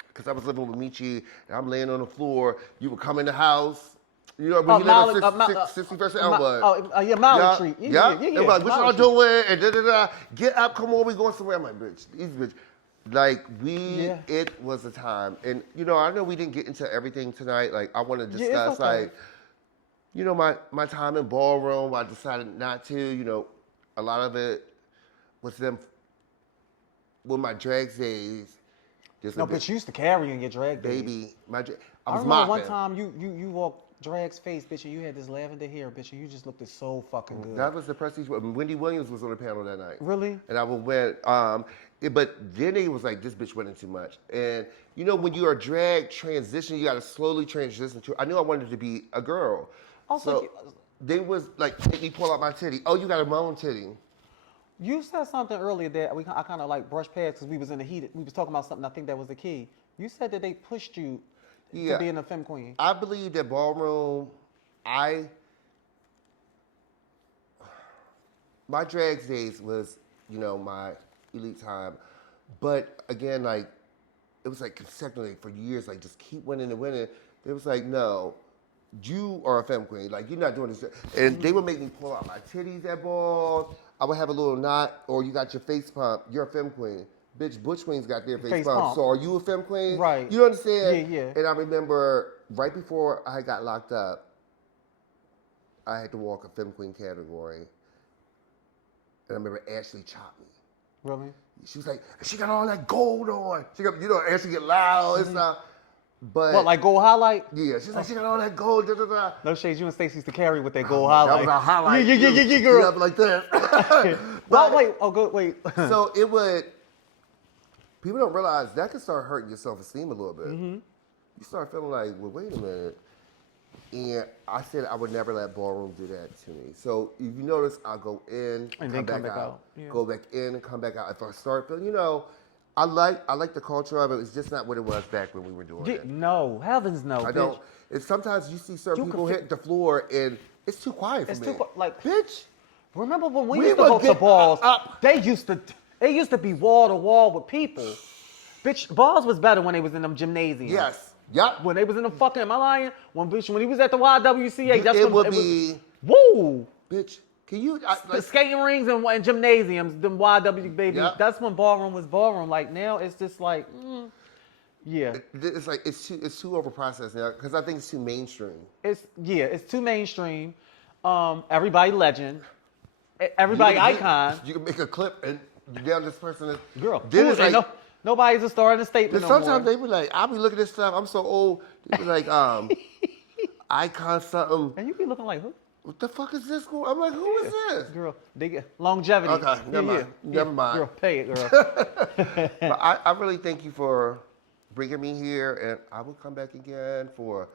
because I was living with Michi and I'm laying on the floor. You would come in the house. You know, when you live at 61st and Elmwood. Mallard Street. Yeah. It was like, what y'all doing? And da-da-da. Get up, come on, we going somewhere. I'm like, bitch, these bitch. Like, it was a time. And, I know we didn't get into everything tonight. Like, I want to discuss, okay. like, my time in ballroom. I decided not to. A lot of it was them, with my drag days. No, but you used to carry and get dragged. Baby, I I was remember mopping. one time you walked Drag's face, bitch, and you had this lavender hair, bitch, and you just looked so fucking good. That was the prestige. Wendy Williams was on the panel that night. Really? And I went, but then it was like, this bitch went in too much. And when you are drag transition, you got to slowly transition to. I knew I wanted to be a girl. Also, so they was like, make me pull out my titty. Oh, you got a moan titty. You said something earlier that I kind of like brushed past because we was in the heat. We was talking about something. I think that was the key. You said that they pushed you to being a femme queen. I believe that ballroom, my drag days was, my elite time. But again, like, it was like consecutively for years, like just keep winning and winning. It was like, no, you are a femme queen. Like, you're not doing this. And they would make me pull out my titties at balls. I would have a little knot, or you got your face pump. You're a femme queen. Bitch, Butch Queens got their face pump. So are you a femme queen? Right. You understand? Yeah. And I remember right before I got locked up, I had to walk a femme queen category. And I remember Ashley chopped me. Really? She was like, she got all that gold on. She got, Ashley get loud and stuff. But what, like gold highlight? Yeah, she's like, she got all that gold. Da, da, da. No shades. You and Stacey used to carry with that gold highlight. That was our highlight. Yeah, girl. Up like that. But wait. Oh, good. Wait. So it would. People don't realize that can start hurting your self-esteem a little bit. you start feeling like, well, wait a minute. And I said I would never let ballroom do that to me. So if you notice, I'll go in, And then come back out. Yeah. Go back in and come back out. If I start feeling, I like the culture of it. It's just not what it was back when we were doing it. No, heavens no. I bitch. don't. And sometimes you see certain people hit the floor and it's too quiet for It's me. too like bitch. Remember when we We used to would go to get balls? up. They used to be wall to wall with people. Bitch, balls was better when they was in them gymnasiums. Yes. Yep. When they was in the fucking, am I lying? When he was at the YWCA, that's it when would it be. was, woo. Bitch, can you? The skating rings and gymnasiums, them YW baby. Yep. That's when ballroom was ballroom. Like now, it's just like, yeah. It's like it's too overprocessed now because I think it's too mainstream. It's too mainstream. Everybody legend, everybody icon. You can make a clip and down this person is Girl, Then it's like, nobody's a star in the statement no sometimes more. they be like, I'll be looking at this stuff. I'm so old. They be like, icon something. And you be looking like, who? What the fuck is this? I'm like, who is this? Girl, they get longevity. Okay, never mind. Never mind. Girl, pay it, girl. But I really thank you for bringing me here, and I will come back again for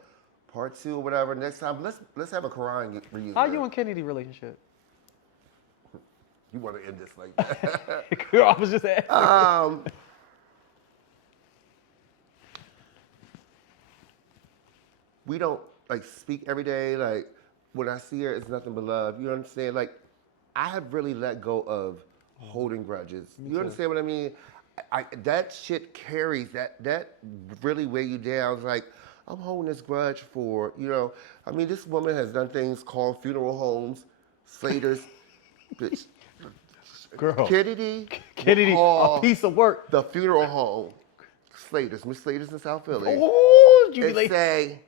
part 2 or whatever. Next time, let's have a Quran reunion. How you and Kennedy relationship? You want to end this like that? Girl, I was just asking. We don't like speak every day. Like when I see her, it's nothing but love. You understand? Like I have really let go of holding grudges. You understand what I mean? That shit carries that really weigh you down. It's like I'm holding this grudge for I mean, this woman has done things called funeral homes, Slater's, bitch. Girl. Kennedy, A piece of work. the funeral home, Slater's, Miss Slater's in South Philly. Oh, you And like say,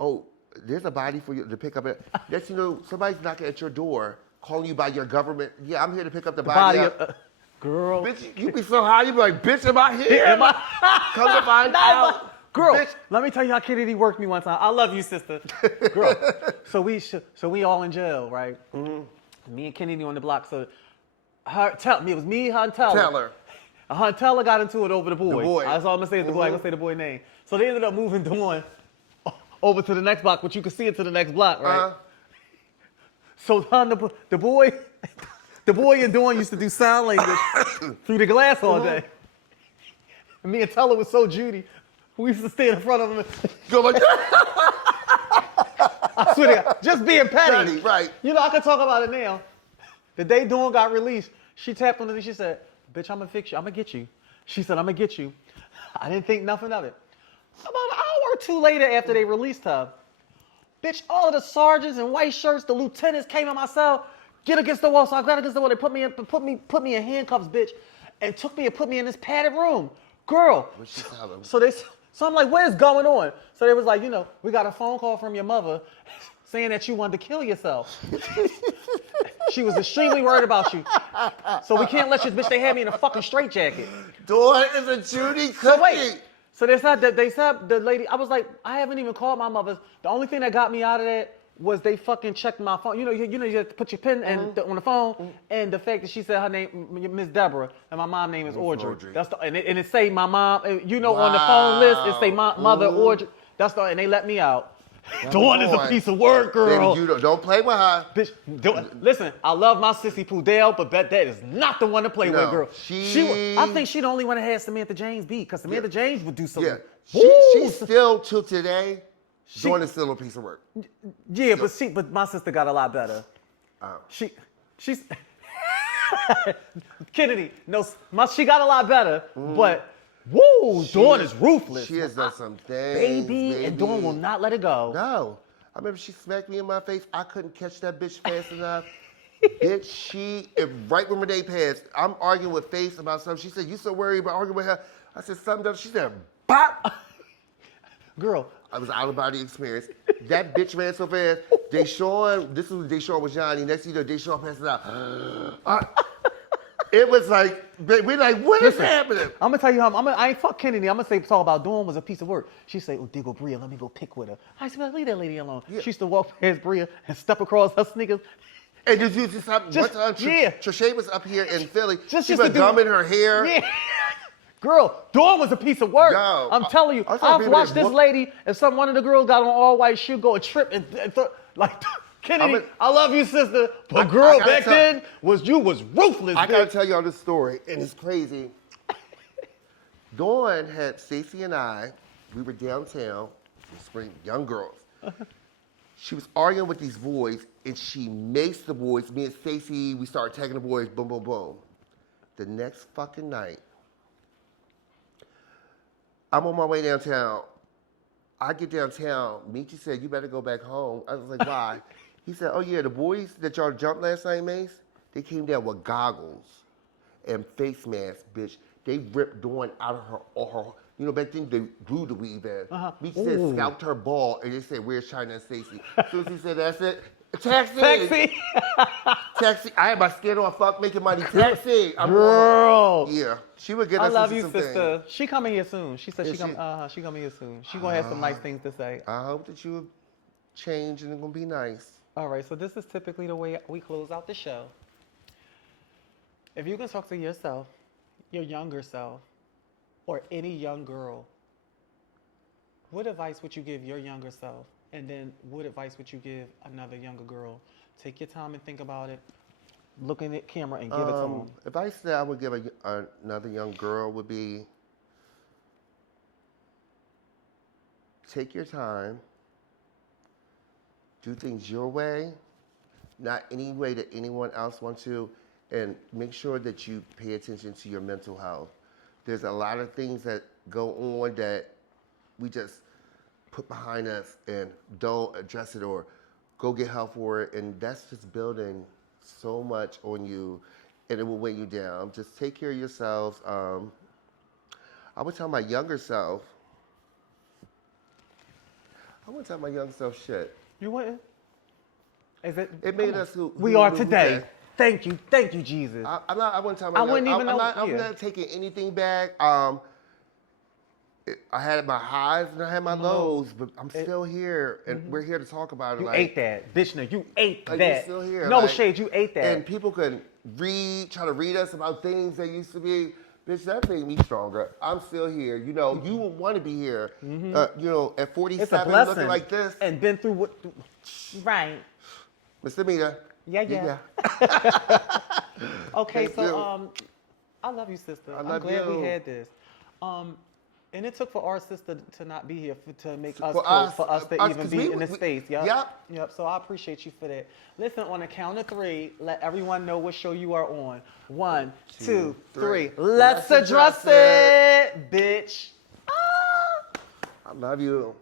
oh, there's a body for you to pick up. Next, somebody's knocking at your door, calling you by your government. Yeah, I'm here to pick up the body. Girl. Bitch, you be so high, you be like, bitch, am I here? Come to find out. Girl, Bitch. let me tell you how Kennedy worked me one time. I love you, sister. Girl. So we all in jail, right? Mm-hmm. Me and Kennedy on the block. So it was me, her, and Teller. Teller. Her and Teller got into it over the boy. The boy. That's all I'm gonna say is the boy. I'm gonna say the boy name. So they ended up moving Dawn over to the next block, but you can see it to the next block, right? So the boy and Dawn used to do sign language through the glass all day. And me and Teller was so Judy. We used to stand in front of him and Go like that. I swear to God, just being petty. Petty, right. I can talk about it now. The day Dawn got released, she tapped on it and she said, bitch, I'm gonna fix you. I'm gonna get you. She said, I'm gonna get you. I didn't think nothing of it. About an hour or two later after they released her, bitch, all of the sergeants in white shirts, the lieutenants came in my cell, get against the wall. So I got against the wall. They put me in handcuffs, bitch, and put me in this padded room. Girl. So I'm like, what is going on? So they was like, we got a phone call from your mother saying that you wanted to kill yourself. She was extremely worried about you. So we can't let you, bitch, they had me in a fucking straitjacket. Dawn is a Judy cookie. So wait. So they said the lady, I was like, I haven't even called my mother. The only thing that got me out of that was they fucking checked my phone. You have to put your pen on the phone, and the fact that she said her name, Miss Deborah, and my mom's name is Audrey. That's and it say my mom. On the phone list it say my mother Audrey. And they let me out. Dawn is a piece of work, girl. Baby, you don't play with her. Bitch, listen, I love my sissy Pudell, but that is not the one to play with, girl. I think she the only one that had Samantha James beat, because Samantha James would do something. Yeah, she's still till today. Dawn is still a piece of work. Yeah, but my sister got a lot better. She's Kennedy. No, she got a lot better, but. Woo! Dawn is ruthless. She has done some things, baby. And Dawn will not let it go. No. I remember she smacked me in my face. I couldn't catch that bitch fast enough. Bitch, right when Renee passed, I'm arguing with Face about something. She said, you so worried about arguing with her? I said, something else. She said, bop! Girl. I was out of body experience. That bitch ran so fast. Deshaun, this was Deshaun with Johnny. Next thing you know, Deshaun passes out. It was like, we like, what is happening? I'm gonna tell you how. I ain't fuck Kennedy. I'm gonna talk about Dawn was a piece of work. She say, "Oh, Diggle Bria, let me go pick with her." I said, "Leave that lady alone." Yeah. She used to walk past Bria and step across her sneakers. And did you just one time? Yeah. Trishay was up here in Philly. Just she was gumming her hair. Yeah. Girl, Dawn was a piece of work. Yo, I'm telling you, I saw I've people watched that this book- lady, if one of the girls got on all white, she'll go and trip like Kennedy. I love you, sister, but I girl, gotta back tell- then you was ruthless. I gotta bitch. tell y'all this story, and it's crazy. Dawn had Stacey and I. We were downtown. We were young girls. She was arguing with these boys, and she maced the boys. Me and Stacey, we started tagging the boys. Boom, boom, boom. The next fucking night, I'm on my way downtown. I get downtown. Michi said, "You better go back home." I was like, "Why?" He said, "Oh yeah, the boys that y'all jumped last night, Mace, they came down with goggles and face masks, bitch. They ripped Dawn out of her, you know, back then they glued the weave in. Michi said, scalped her ball, and they said, "Where's China and Stacey?" As soon as he said, "That's it." Taxi. Sexy. Taxi. I had my skin on, fuck, making money. Taxi. I'm Girl. going. Yeah. She would get I us love into you, some sister. things. She coming here soon. She said Is she coming here soon. She gonna have some nice things to say. I hope that you change and it's gonna be nice. All right, so this is typically the way we close out the show. If you can talk to yourself, your younger self, or any young girl, what advice would you give your younger self? And then what advice would you give another younger girl? Take your time and think about it. Look in the camera and give it to them. Advice that I would give another young girl would be take your time, do things your way, not any way that anyone else wants to, and make sure that you pay attention to your mental health. There's a lot of things that go on that we just put behind us and don't address it or go get help for it, and that's just building so much on you, and it will weigh you down. Just take care of yourselves. I would tell my younger self, shit. You wouldn't? Is it? It made come on. us who we who- are who we today. are. Thank you, Jesus. I wouldn't tell my I wouldn't even know- I'm yeah. not taking anything back. I had my highs and I had my lows, but I'm still here, and we're here to talk about it. You ate that, bitch. No, you ate Like, that. you still here, no like- shade, you ate that. And people can try to read us about things that used to be. Bitch, that made me stronger. I'm still here. You know, you would want to be here. You know, at it's a 47, blessing. looking like this. And been through what? Right. Mr. Mita. Yeah. Okay, Thank so you. I love you, sister. I I'm love glad you. we had this. And it took for our sister to not be here to make us For close, us- for us to us, even 'cause be we- in this we- space. Yep. yep. So I appreciate you for that. Listen, on the count of 3, let everyone know what show you are on. 1, 2, 3. Let's address it, bitch. I love you.